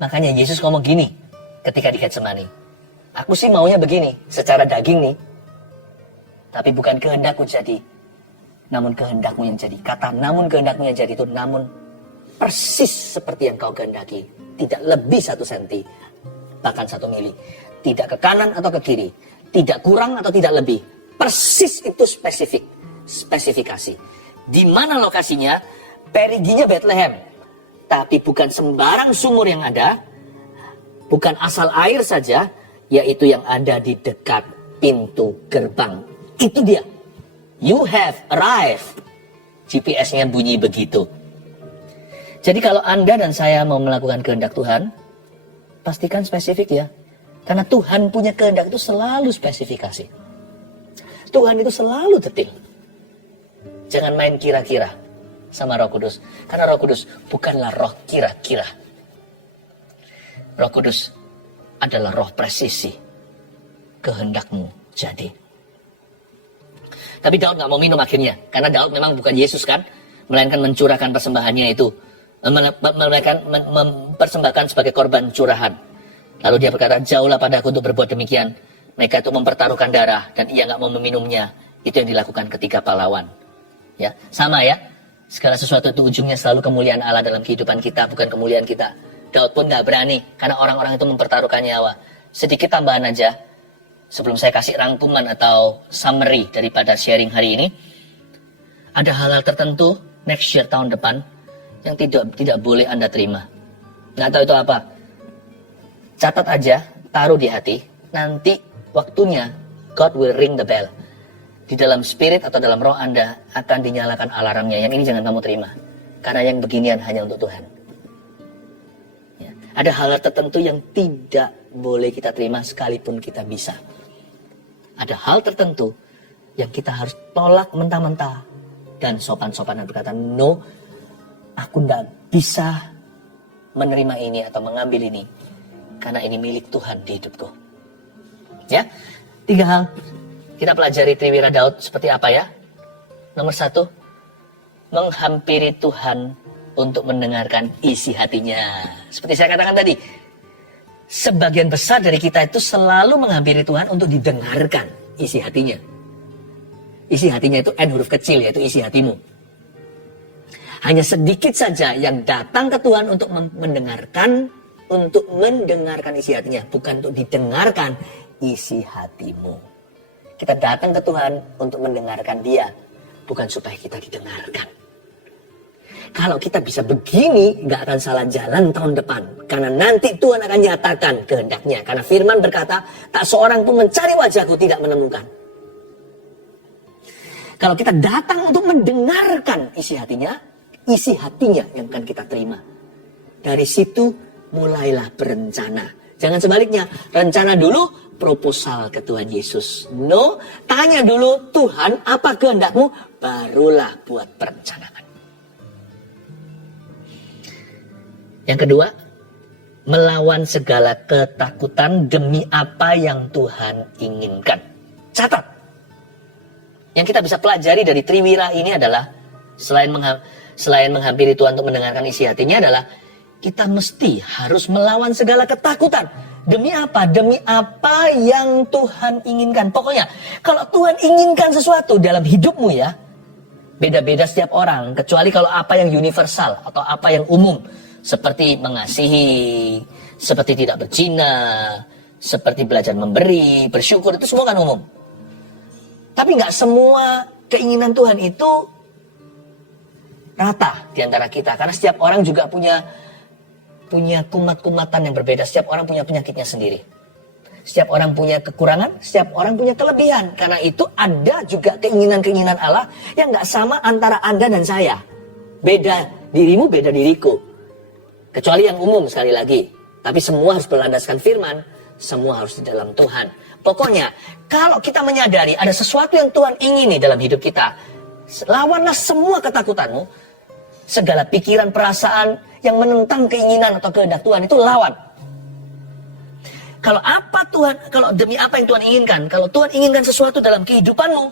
Makanya Yesus ngomong gini ketika di Getsemani. Aku sih maunya begini, secara daging nih. Tapi bukan kehendakku jadi, namun kehendakmu yang jadi. Kata namun kehendakmu yang jadi itu namun persis seperti yang kau kehendaki. Tidak lebih 1 senti, bahkan 1 mili. Tidak ke kanan atau ke kiri. Tidak kurang atau tidak lebih. Persis itu spesifikasi. Di mana lokasinya? Periginya Bethlehem. Tapi bukan sembarang sumur yang ada. Bukan asal air saja. Yaitu yang ada di dekat pintu gerbang. Itu dia. You have arrived. GPS-nya bunyi begitu. Jadi kalau Anda dan saya mau melakukan kehendak Tuhan, pastikan spesifik ya. Karena Tuhan punya kehendak itu selalu spesifikasi. Tuhan itu selalu detil. Jangan main kira-kira sama Roh Kudus. Karena Roh Kudus bukanlah roh kira-kira. Roh Kudus adalah roh presisi. Kehendakmu jadi. Tapi Daud gak mau minum akhirnya. Karena Daud memang bukan Yesus kan. Melainkan mencurahkan persembahannya itu. Melainkan mempersembahkan sebagai korban curahan. Lalu dia berkata, jauhlah padaku untuk berbuat demikian. Mereka itu mempertaruhkan darah dan ia gak mau meminumnya. Itu yang dilakukan ketiga pahlawan. Ya, sama ya. Segala sesuatu itu ujungnya selalu kemuliaan Allah dalam kehidupan kita, bukan kemuliaan kita. Daud pun gak berani karena orang-orang itu mempertaruhkan nyawa. Sedikit tambahan aja. Sebelum saya kasih rangkuman atau summary daripada sharing hari ini. Ada hal-hal tertentu next year tahun depan yang tidak boleh Anda terima. Nggak tahu itu apa. Catat aja, taruh di hati. Nanti waktunya God will ring the bell. Di dalam spirit atau dalam roh Anda akan dinyalakan alarmnya. Yang ini jangan kamu terima. Karena yang beginian hanya untuk Tuhan. Ya. Ada hal-hal tertentu yang tidak boleh kita terima sekalipun kita bisa. Ada hal tertentu yang kita harus tolak mentah-mentah. Dan sopan-sopan dan berkata, no, aku tidak bisa menerima ini atau mengambil ini. Karena ini milik Tuhan di hidupku. Ya, 3 hal. Kita pelajari Triwira Daud seperti apa ya. Nomor 1, menghampiri Tuhan untuk mendengarkan isi hatinya. Seperti saya katakan tadi, sebagian besar dari kita itu selalu menghampiri Tuhan untuk didengarkan isi hatinya. Isi hatinya itu N huruf kecil, yaitu isi hatimu. Hanya sedikit saja yang datang ke Tuhan untuk mendengarkan isi hatinya, bukan untuk didengarkan isi hatimu. Kita datang ke Tuhan untuk mendengarkan Dia, bukan supaya kita didengarkan. Kalau kita bisa begini, gak akan salah jalan tahun depan. Karena nanti Tuhan akan nyatakan kehendaknya. Karena firman berkata, tak seorang pun mencari wajahku tidak menemukan. Kalau kita datang untuk mendengarkan isi hatinya yang akan kita terima. Dari situ mulailah berencana. Jangan sebaliknya, rencana dulu, proposal ke Tuhan Yesus. No, tanya dulu, Tuhan apa kehendakmu, barulah buat perencanaan. Yang kedua, melawan segala ketakutan demi apa yang Tuhan inginkan. Catat. Yang kita bisa pelajari dari Triwira ini adalah, selain menghampiri Tuhan untuk mendengarkan isi hatinya adalah, kita mesti harus melawan segala ketakutan. Demi apa? Demi apa yang Tuhan inginkan. Pokoknya, kalau Tuhan inginkan sesuatu dalam hidupmu ya, beda-beda setiap orang. Kecuali kalau apa yang universal atau apa yang umum. Seperti mengasihi, seperti tidak berzina, seperti belajar memberi, bersyukur, itu semua kan umum. Tapi nggak semua keinginan Tuhan itu rata di antara kita. Karena setiap orang juga punya kumat-kumatan yang berbeda. Setiap orang punya penyakitnya sendiri. Setiap orang punya kekurangan, setiap orang punya kelebihan. Karena itu ada juga keinginan-keinginan Allah yang nggak sama antara Anda dan saya. Beda dirimu, beda diriku. Kecuali yang umum sekali lagi. Tapi semua harus berlandaskan firman. Semua harus di dalam Tuhan. Pokoknya, kalau kita menyadari ada sesuatu yang Tuhan ingini dalam hidup kita, Lawanlah semua ketakutanmu. Segala pikiran, perasaan yang menentang keinginan atau kehendak Tuhan itu lawan. Kalau demi apa yang Tuhan inginkan, kalau Tuhan inginkan sesuatu dalam kehidupanmu,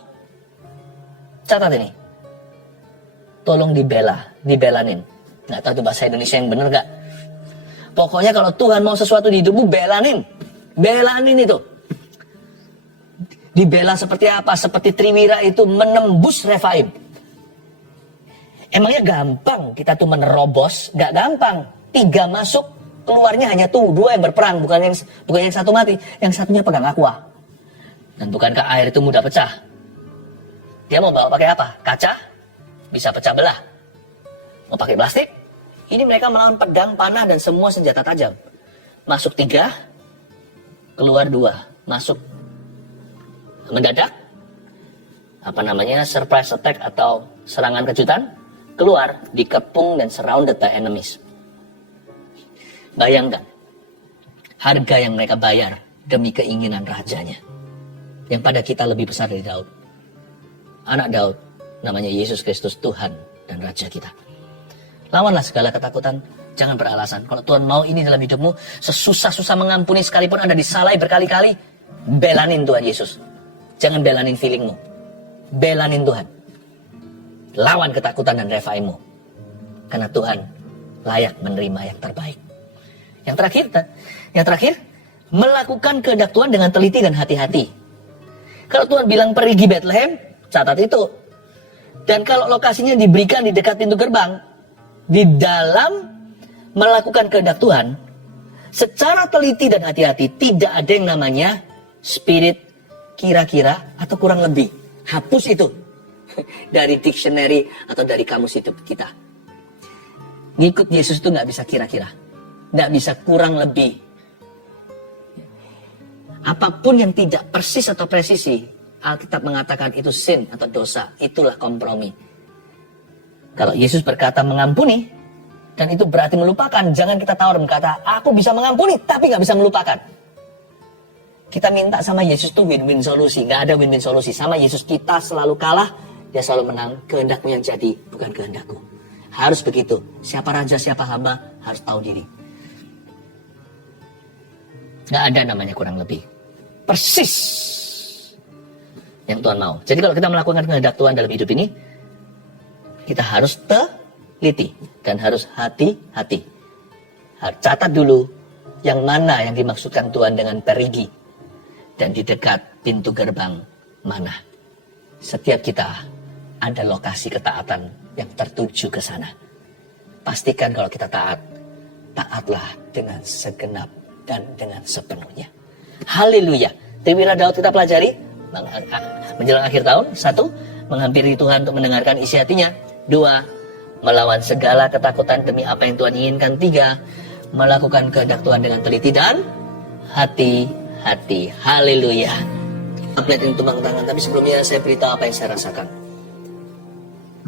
catat ini. Tolong dibelanin. Nggak tahu itu bahasa Indonesia yang benar nggak? Pokoknya kalau Tuhan mau sesuatu di hidupmu, belanin itu. Dibela seperti apa? Seperti Triwira itu menembus Refaim. Emangnya gampang kita tuh menerobos? Gak gampang. 3 masuk, keluarnya hanya 2 yang berperang, bukan yang satu mati. Yang satunya pegang aqua. Dan bukankah air itu mudah pecah? Dia mau bawa pakai apa? Kaca? Bisa pecah belah. Mau pakai plastik? Ini mereka melawan pedang, panah, dan semua senjata tajam. Masuk 3, keluar 2. Masuk mendadak, surprise attack atau serangan kejutan, keluar dikepung dan surrounded by enemies. Bayangkan harga yang mereka bayar demi keinginan rajanya, yang pada kita lebih besar dari Daud. Anak Daud, namanya Yesus Kristus, Tuhan dan Raja kita. Lawanlah segala ketakutan, jangan beralasan. Kalau Tuhan mau ini dalam hidupmu, sesusah-susah mengampuni sekalipun Anda disalai berkali-kali, belanin Tuhan Yesus. Jangan belanin feelingmu. Belanin Tuhan. Lawan ketakutan dan refaimmu. Karena Tuhan layak menerima yang terbaik. Yang terakhir, melakukan kehendak Tuhan dengan teliti dan hati-hati. Kalau Tuhan bilang pergi Bethlehem, catat itu. Dan kalau lokasinya diberikan di dekat pintu gerbang, di dalam melakukan kehendak Tuhan, secara teliti dan hati-hati, tidak ada yang namanya spirit kira-kira atau kurang lebih. Hapus itu dari dictionary atau dari kamus hidup kita. Ngikut Yesus itu gak bisa kira-kira, gak bisa kurang lebih. Apapun yang tidak persis atau presisi, Alkitab mengatakan itu sin atau dosa. Itulah kompromi. Kalau Yesus berkata mengampuni, dan itu berarti melupakan, jangan kita tawar berkata, aku bisa mengampuni tapi gak bisa melupakan. Kita minta sama Yesus tuh win-win solusi. Gak ada win-win solusi. Sama Yesus kita selalu kalah, dia selalu menang. Kehendakmu yang jadi, bukan kehendakku. Harus begitu. Siapa raja, siapa hamba, harus tahu diri. Gak ada namanya kurang lebih. Persis yang Tuhan mau. Jadi kalau kita melakukan kehendak Tuhan dalam hidup ini, kita harus teliti dan harus hati-hati. Catat dulu yang mana yang dimaksudkan Tuhan dengan perigi. Dan di dekat pintu gerbang mana. Setiap kita ada lokasi ketaatan yang tertuju ke sana. Pastikan kalau kita taatlah dengan segenap dan dengan sepenuhnya. Haleluya. Triwira Daud kita pelajari menjelang akhir tahun. 1, menghampiri Tuhan untuk mendengarkan isi hatinya. 2, melawan segala ketakutan demi apa yang Tuhan inginkan. 3, melakukan kehendak Tuhan dengan teliti dan hati-hati. Haleluya. Update yang tumpang tangan. Tapi sebelumnya saya beritahu apa yang saya rasakan.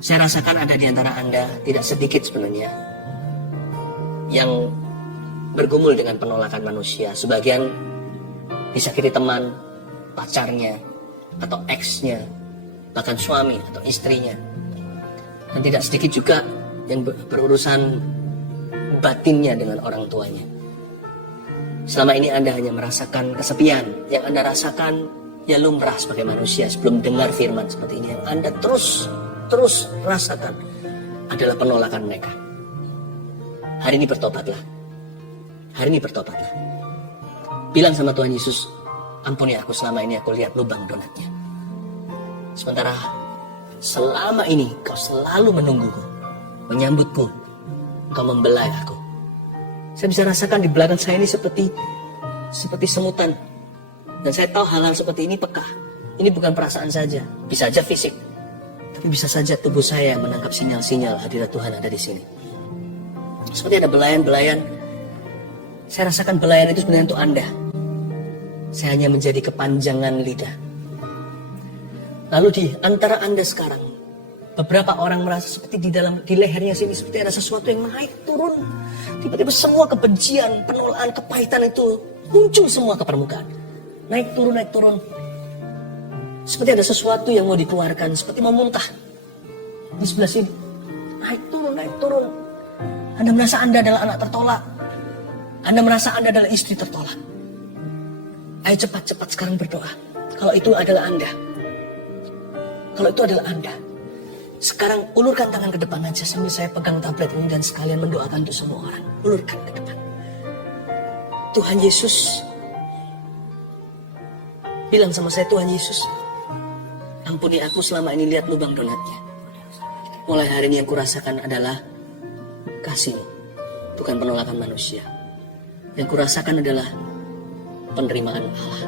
Saya rasakan ada di antara Anda, tidak sedikit sebenarnya, yang bergumul dengan penolakan manusia. Sebagian disakiti teman, pacarnya, atau ex-nya, bahkan suami atau istrinya. Dan tidak sedikit juga yang berurusan batinnya dengan orang tuanya. Selama ini Anda hanya merasakan kesepian. Yang Anda rasakan ya lumrah sebagai manusia sebelum dengar firman seperti ini. Yang Anda terus rasakan adalah penolakan mereka. Hari ini bertobatlah. Bilang sama Tuhan Yesus, ampuni aku, selama ini aku lihat lubang donatnya. Sementara selama ini kau selalu menungguku, menyambutku, kau membelai aku. Saya bisa rasakan di belakang saya ini seperti semutan. Dan saya tahu hal-hal seperti ini peka. Ini bukan perasaan saja, bisa saja fisik. Tapi bisa saja tubuh saya menangkap sinyal-sinyal hadirat Tuhan ada di sini. Seperti ada belayan-belayan. Saya rasakan belayan itu sebenarnya untuk Anda. Saya hanya menjadi kepanjangan lidah. Lalu di antara Anda sekarang, beberapa orang merasa seperti di lehernya sini seperti ada sesuatu yang naik turun. Tiba-tiba semua kebencian, penolakan, kepahitan itu muncul semua ke permukaan. Naik turun. Seperti ada sesuatu yang mau dikeluarkan, seperti mau muntah. Di sebelah sini. Naik turun. Anda merasa Anda adalah anak tertolak. Anda merasa Anda adalah istri tertolak. Ayo cepat-cepat sekarang berdoa. Kalau itu adalah Anda. Kalau itu adalah Anda. Sekarang ulurkan tangan ke depan aja sambil saya pegang tablet ini dan sekalian mendoakan untuk semua orang. Ulurkan ke depan. Tuhan Yesus. Bilang sama saya, Tuhan Yesus, ampuni aku selama ini lihat lubang donatnya. Mulai hari ini yang kurasakan adalah kasih, bukan penolakan manusia. Yang kurasakan adalah penerimaan Allah.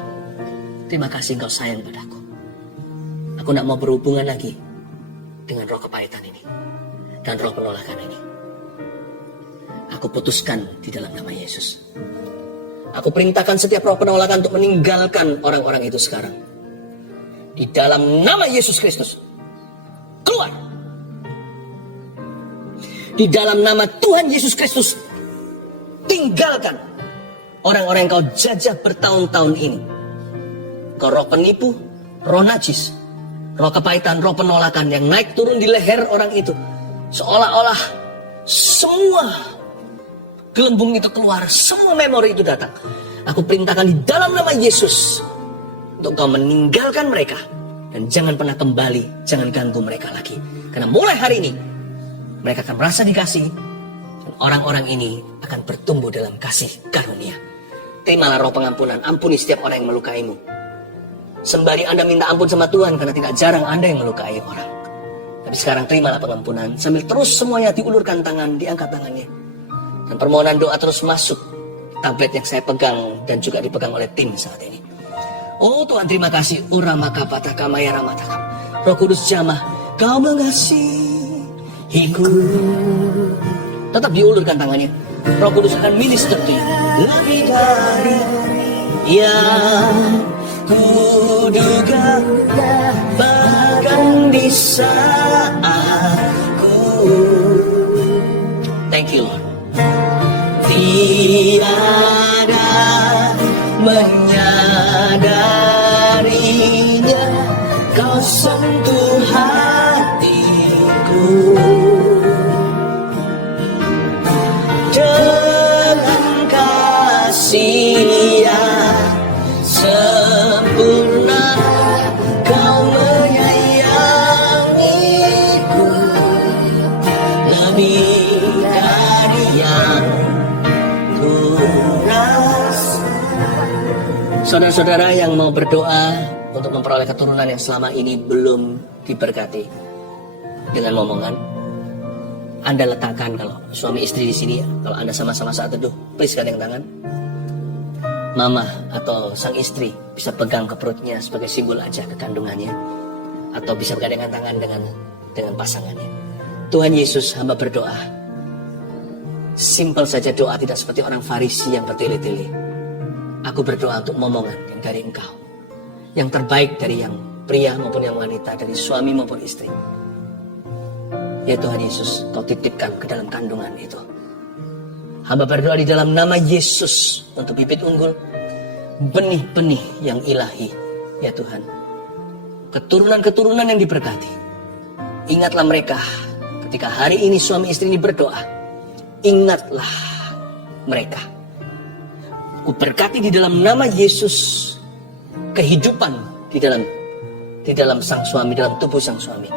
Terima kasih Engkau sayang padaku. Aku tidak mau berhubungan lagi dengan roh kepahitan ini dan roh penolakan ini. Aku putuskan di dalam nama Yesus. Aku perintahkan setiap roh penolakan untuk meninggalkan orang-orang itu sekarang. Di dalam nama Yesus Kristus. Keluar. Di dalam nama Tuhan Yesus Kristus. Tinggalkan orang-orang yang kau jajah bertahun-tahun ini. Kau roh penipu, roh najis, roh kepahitan, roh penolakan yang naik turun di leher orang itu. Seolah-olah semua gelembung itu keluar, semua memori itu datang. Aku perintahkan di dalam nama Yesus untuk kau meninggalkan mereka dan jangan pernah kembali, jangan ganggu mereka lagi. Karena mulai hari ini mereka akan merasa dikasih dan orang-orang ini akan bertumbuh dalam kasih karunia. Terimalah roh pengampunan, ampuni setiap orang yang melukaimu. Sembari Anda minta ampun sama Tuhan karena tidak jarang Anda yang melukai orang. Tapi sekarang terimalah pengampunan sambil terus semuanya diulurkan tangan, diangkat tangannya. Dan permohonan doa terus masuk tablet yang saya pegang dan juga dipegang oleh tim saat ini. Oh Tuhan, terima kasih. Roh Kudus jamah, kau mengasihiku. Tetap diulurkan tangannya. Roh Kudus akan minister to you. Lebih dari yang kuduga, bahkan di saat ku. Thank you Lord. Tiada menyadarinya, kau sentuh hatiku dengan kasih yang sempurna. Kau menyayangiku lebih dari yang saudara-saudara yang mau berdoa untuk memperoleh keturunan yang selama ini belum diberkati dengan momongan, Anda letakkan kalau suami istri di sini, kalau Anda sama-sama saat teduh, please gandeng tangan. Mama atau sang istri bisa pegang ke perutnya sebagai simbol aja kekandungannya, atau bisa bergandengan tangan dengan pasangannya. Tuhan Yesus, hamba berdoa. Simpel saja doa, tidak seperti orang Farisi yang bertele-tele. Aku berdoa untuk momongan yang dari Engkau, yang terbaik dari yang pria maupun yang wanita, dari suami maupun istri. Ya Tuhan Yesus, Kau titipkan ke dalam kandungan itu. Hamba berdoa di dalam nama Yesus untuk bibit unggul, benih-benih yang ilahi. Ya Tuhan, keturunan-keturunan yang diberkati. Ingatlah mereka ketika hari ini suami istri ini berdoa. Ingatlah mereka. Ku berkati di dalam nama Yesus kehidupan di dalam sang suami, dalam tubuh sang suami,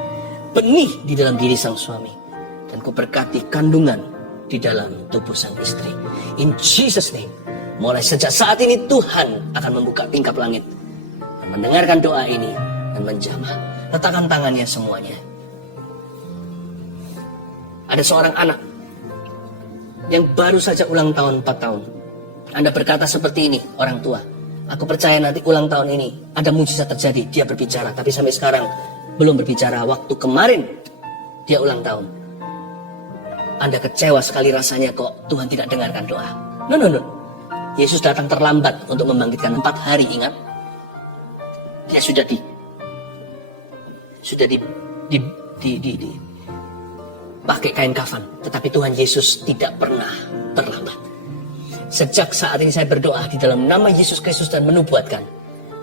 benih di dalam diri sang suami, dan ku berkati kandungan di dalam tubuh sang istri. In Jesus name, mulai sejak saat ini Tuhan akan membuka tingkap langit dan mendengarkan doa ini dan menjamah. Letakkan tangannya semuanya. Ada seorang anak yang baru saja ulang tahun 4 tahun. Anda berkata seperti ini, orang tua. Aku percaya nanti ulang tahun ini ada mujizat terjadi. Dia berbicara, tapi sampai sekarang belum berbicara. Waktu kemarin dia ulang tahun. Anda kecewa sekali rasanya kok Tuhan tidak dengarkan doa. No. Yesus datang terlambat untuk membangkitkan 4 hari, ingat. Dia sudah pakai kain kafan. Tetapi Tuhan Yesus tidak pernah terlambat. Sejak saat ini saya berdoa di dalam nama Yesus Kristus dan menubuatkan,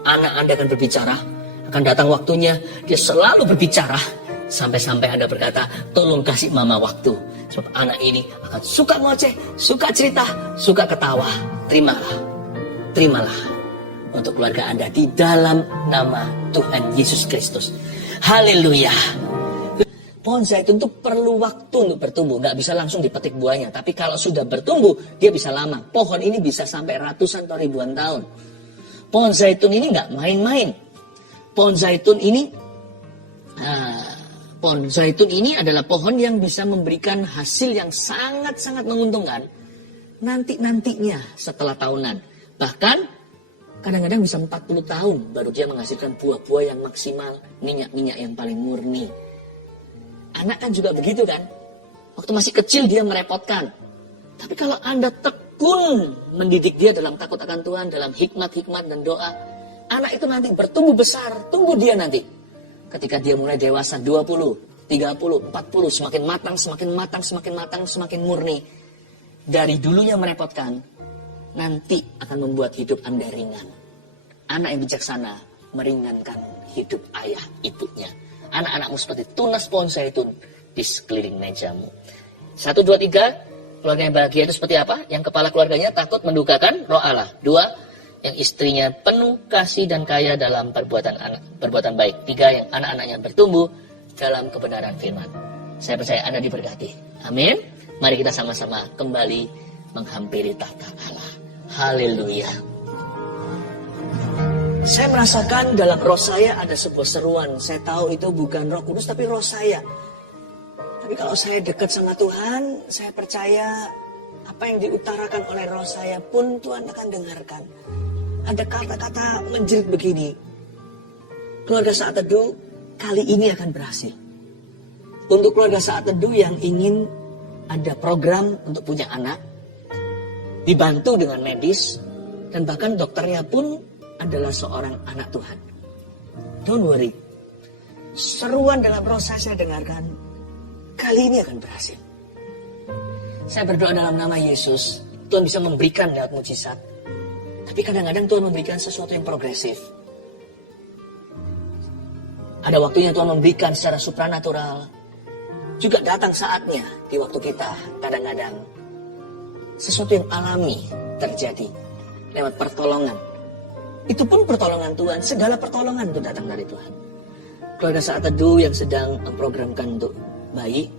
anak Anda akan berbicara, akan datang waktunya, dia selalu berbicara, Sampai-sampai Anda berkata, tolong kasih mama waktu. Sebab anak ini akan suka ngoceh, suka cerita, suka ketawa. Terimalah untuk keluarga Anda di dalam nama Tuhan Yesus Kristus. Haleluya. Pohon zaitun itu perlu waktu untuk bertumbuh. Nggak bisa langsung dipetik buahnya. Tapi kalau sudah bertumbuh, dia bisa lama. Pohon ini bisa sampai ratusan atau ribuan tahun. Pohon zaitun ini nggak main-main. Pohon zaitun ini adalah pohon yang bisa memberikan hasil yang sangat-sangat menguntungkan nantinya setelah tahunan. Bahkan kadang-kadang bisa 40 tahun baru dia menghasilkan buah-buah yang maksimal, minyak-minyak yang paling murni. Anak kan juga begitu kan? Waktu masih kecil dia merepotkan. Tapi kalau Anda tekun mendidik dia dalam takut akan Tuhan, dalam hikmat-hikmat dan doa, anak itu nanti bertumbuh besar, tunggu dia nanti. Ketika dia mulai dewasa 20, 30, 40, semakin matang, semakin murni. Dari dulunya merepotkan, nanti akan membuat hidup Anda ringan. Anak yang bijaksana meringankan hidup ayah ibunya. Anak-anakmu seperti tunas pohon zaitun di sekeliling mejamu. 1, 2, 3, keluarga yang bahagia itu seperti apa? Yang kepala keluarganya takut mendukakan roh Allah. 2, yang istrinya penuh kasih dan kaya dalam perbuatan baik. 3, yang anak-anaknya bertumbuh dalam kebenaran firman. Saya percaya Anda diberkati. Amin. Mari kita sama-sama kembali menghampiri tahta Allah. Haleluya. Saya merasakan dalam roh saya ada sebuah seruan. Saya tahu itu bukan Roh Kudus tapi roh saya. Tapi kalau saya dekat sama Tuhan, saya percaya apa yang diutarakan oleh roh saya pun Tuhan akan dengarkan. Ada kata-kata menjerit begini. Keluarga Saat Teduh kali ini akan berhasil. Untuk keluarga Saat Teduh yang ingin ada program untuk punya anak, dibantu dengan medis, dan bahkan dokternya pun adalah seorang anak Tuhan. Don't worry. Seruan dalam roh saya dengarkan. Kali ini akan berhasil. Saya berdoa dalam nama Yesus. Tuhan bisa memberikan lewat mujizat. Tapi kadang-kadang Tuhan memberikan sesuatu yang progresif. Ada waktunya Tuhan memberikan secara supranatural. Juga datang saatnya di waktu kita kadang-kadang sesuatu yang alami terjadi lewat pertolongan. Itu pun pertolongan Tuhan. Segala pertolongan itu datang dari Tuhan. Keluarga Saat Teduh yang sedang memprogramkan untuk bayi,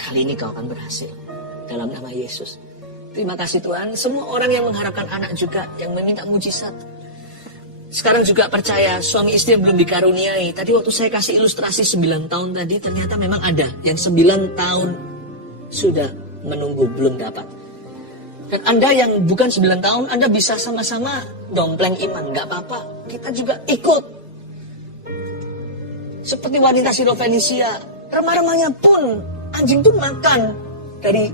kali ini kau akan berhasil. Dalam nama Yesus. Terima kasih Tuhan. Semua orang yang mengharapkan anak juga, yang meminta mujizat. Sekarang juga percaya suami istri yang belum dikaruniai. Tadi waktu saya kasih ilustrasi 9 tahun tadi, ternyata memang ada yang 9 tahun sudah menunggu belum dapat. Dan Anda yang bukan 9 tahun, Anda bisa sama-sama dompleng iman. Gak apa-apa, kita juga ikut. Seperti wanita Sirofenisia, remah-remahnya pun, anjing pun makan dari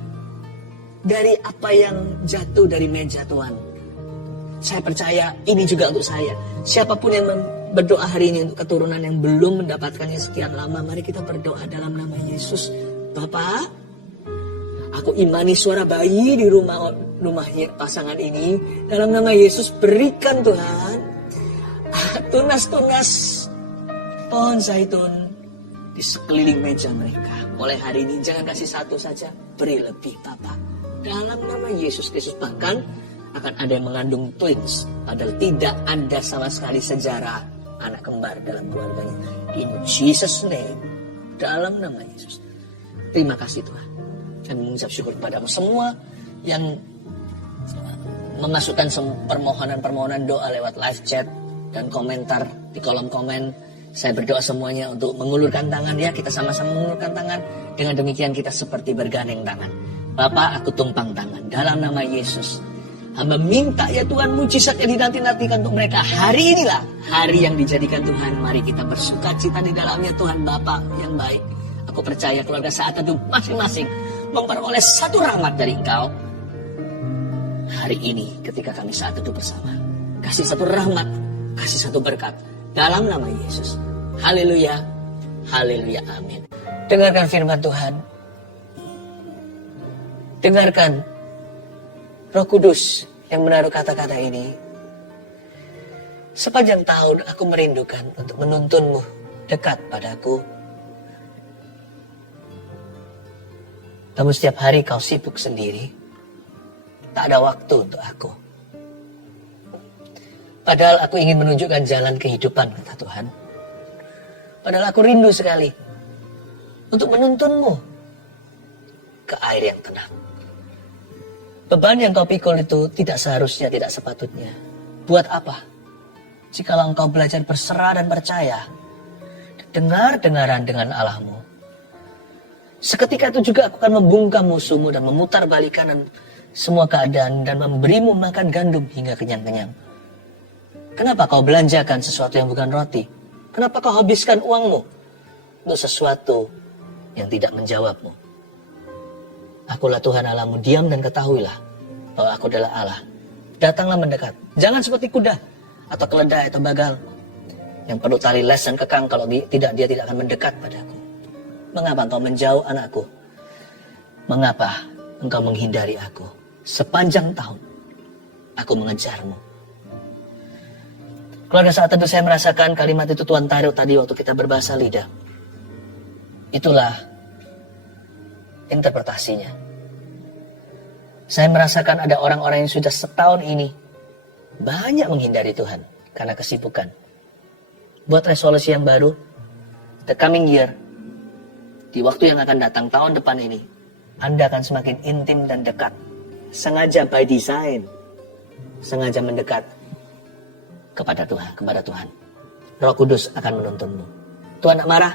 apa yang jatuh dari meja Tuhan. Saya percaya ini juga untuk saya. Siapapun yang berdoa hari ini untuk keturunan yang belum mendapatkannya sekian lama, mari kita berdoa dalam nama Yesus. Bapak, aku imani suara bayi di rumahnya pasangan ini. Dalam nama Yesus berikan Tuhan tunas-tunas pohon zaitun di sekeliling meja mereka. Mulai hari ini jangan kasih satu saja, beri lebih Bapak. Dalam nama Yesus Kristus, bahkan akan ada yang mengandung twins. Padahal tidak ada sama sekali sejarah anak kembar dalam keluarganya. In Jesus name. Dalam nama Yesus. Terima kasih Tuhan. Dan mengucap syukur kepadamu semua yang memasukkan permohonan-permohonan doa lewat live chat dan komentar di kolom komen. Saya berdoa semuanya untuk mengulurkan tangan ya. Kita sama-sama mengulurkan tangan. Dengan demikian kita seperti bergandeng tangan. Bapak, aku tumpang tangan dalam nama Yesus. Hamba minta ya Tuhan mujizat yang dinanti-nantikan untuk mereka. Hari inilah hari yang dijadikan Tuhan. Mari kita bersuka cita di dalamnya Tuhan Bapa yang baik. Aku percaya keluarga Saat Teduh masing-masing memperoleh satu rahmat dari Engkau. Hari ini ketika kami Saat Teduh bersama. Kasih satu rahmat, kasih satu berkat. Dalam nama Yesus. Haleluya, haleluya, amin. Dengarkan firman Tuhan. Dengarkan Roh Kudus yang menaruh kata-kata ini. Sepanjang tahun aku merindukan untuk menuntunmu dekat padaku. Namun setiap hari kau sibuk sendiri. Tak ada waktu untuk aku. Padahal aku ingin menunjukkan jalan kehidupan, kata Tuhan. Padahal aku rindu sekali untuk menuntunmu ke air yang tenang. Beban yang kau pikul itu tidak seharusnya, tidak sepatutnya. Buat apa? Jikalau engkau belajar berserah dan percaya, dengar-dengaran dengan Allahmu. Seketika itu juga aku akan membungkam musuhmu dan memutar balikan semua keadaan dan memberimu makan gandum hingga kenyang-kenyang. Kenapa kau belanjakan sesuatu yang bukan roti? Kenapa kau habiskan uangmu untuk sesuatu yang tidak menjawabmu? Akulah Tuhan Allahmu, diam dan ketahuilah bahwa aku adalah Allah. Datanglah mendekat. Jangan seperti kuda atau keledai atau bagal yang perlu tali les dan kekang, kalau tidak dia tidak akan mendekat padaku. Mengapa engkau menjauh, anakku? Mengapa engkau menghindari aku? Sepanjang tahun aku mengejarmu. Keluarga, saat itu saya merasakan kalimat itu Tuhan taruh tadi waktu kita berbahasa lidah. Itulah interpretasinya. Saya merasakan ada orang-orang yang sudah setahun ini banyak menghindari Tuhan karena kesibukan. Buat resolusi yang baru, the coming year, di waktu yang akan datang, tahun depan ini, Anda akan semakin intim dan dekat. Sengaja by design, sengaja mendekat kepada Tuhan. Roh Kudus akan menuntunmu. Tuhan tak marah,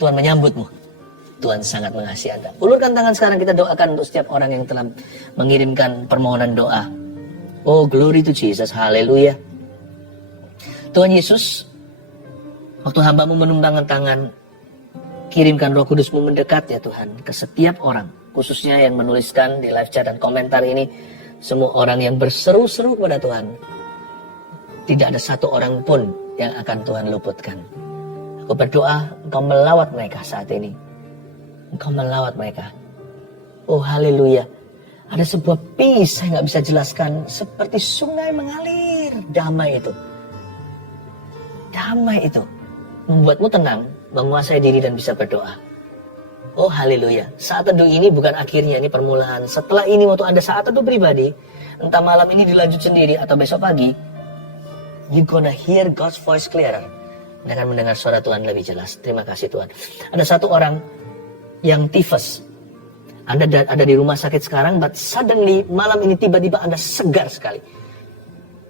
Tuhan menyambutmu. Tuhan sangat mengasihi Anda. Ulurkan tangan sekarang, kita doakan untuk setiap orang yang telah mengirimkan permohonan doa. Oh, glory to Jesus, haleluya. Tuhan Yesus, waktu hamba-Mu menumbangkan tangan, kirimkan Roh Kudus-Mu mendekat ya Tuhan ke setiap orang, khususnya yang menuliskan di live chat dan komentar ini, semua orang yang berseru-seru kepada Tuhan. Tidak ada satu orang pun yang akan Tuhan luputkan. Aku berdoa Engkau melawat mereka saat ini. Engkau melawat mereka. Oh haleluya. Ada sebuah peace, saya nggak bisa jelaskan, seperti sungai mengalir. Damai itu. Damai itu membuatmu tenang, menguasai diri dan bisa berdoa. Oh haleluya. Saat teduh ini bukan akhirnya, ini permulaan. Setelah ini waktu Anda saat teduh pribadi, entah malam ini dilanjut sendiri atau besok pagi, you gonna hear God's voice clearer. Anda akan mendengar suara Tuhan lebih jelas. Terima kasih Tuhan. Ada satu orang yang tifus. Anda ada di rumah sakit sekarang, but suddenly malam ini tiba-tiba Anda segar sekali.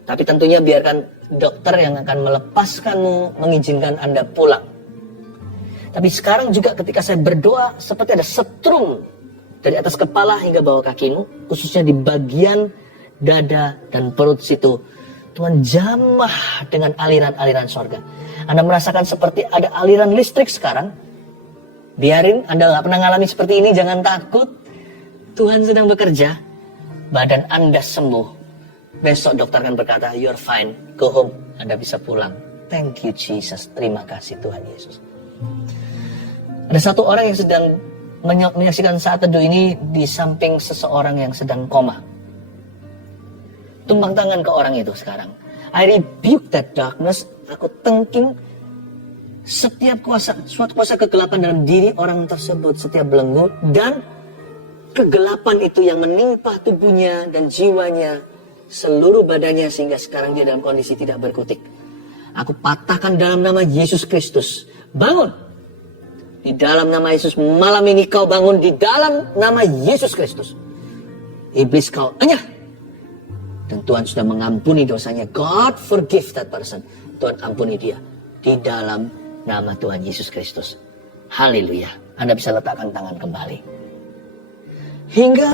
Tapi tentunya biarkan dokter yang akan melepaskanmu, mengizinkan Anda pulang. Tapi sekarang juga ketika saya berdoa, seperti ada setrum dari atas kepala hingga bawah kakimu, khususnya di bagian dada dan perut situ. Tuhan jamah dengan aliran-aliran sorga. Anda merasakan seperti ada aliran listrik sekarang. Biarin, Anda gak pernah ngalami seperti ini, jangan takut. Tuhan sedang bekerja. Badan Anda sembuh. Besok dokter akan berkata, you're fine, go home. Anda bisa pulang. Thank you Jesus, terima kasih Tuhan Yesus. Ada satu orang yang sedang menyaksikan saat teduh ini di samping seseorang yang sedang koma. Tumpang tangan ke orang itu sekarang. I rebuke that darkness. Aku tengking setiap suatu kuasa kegelapan dalam diri orang tersebut, setiap belenggu dan kegelapan itu yang menimpa tubuhnya dan jiwanya, seluruh badannya, sehingga sekarang dia dalam kondisi tidak berkutik. Aku patahkan dalam nama Yesus Kristus. Bangun. Di dalam nama Yesus, malam ini kau bangun di dalam nama Yesus Kristus. Iblis kau enyah. Dan Tuhan sudah mengampuni dosanya. God forgive that person. Tuhan ampuni dia. Di dalam nama Tuhan Yesus Kristus. Haleluya. Anda bisa letakkan tangan kembali. Hingga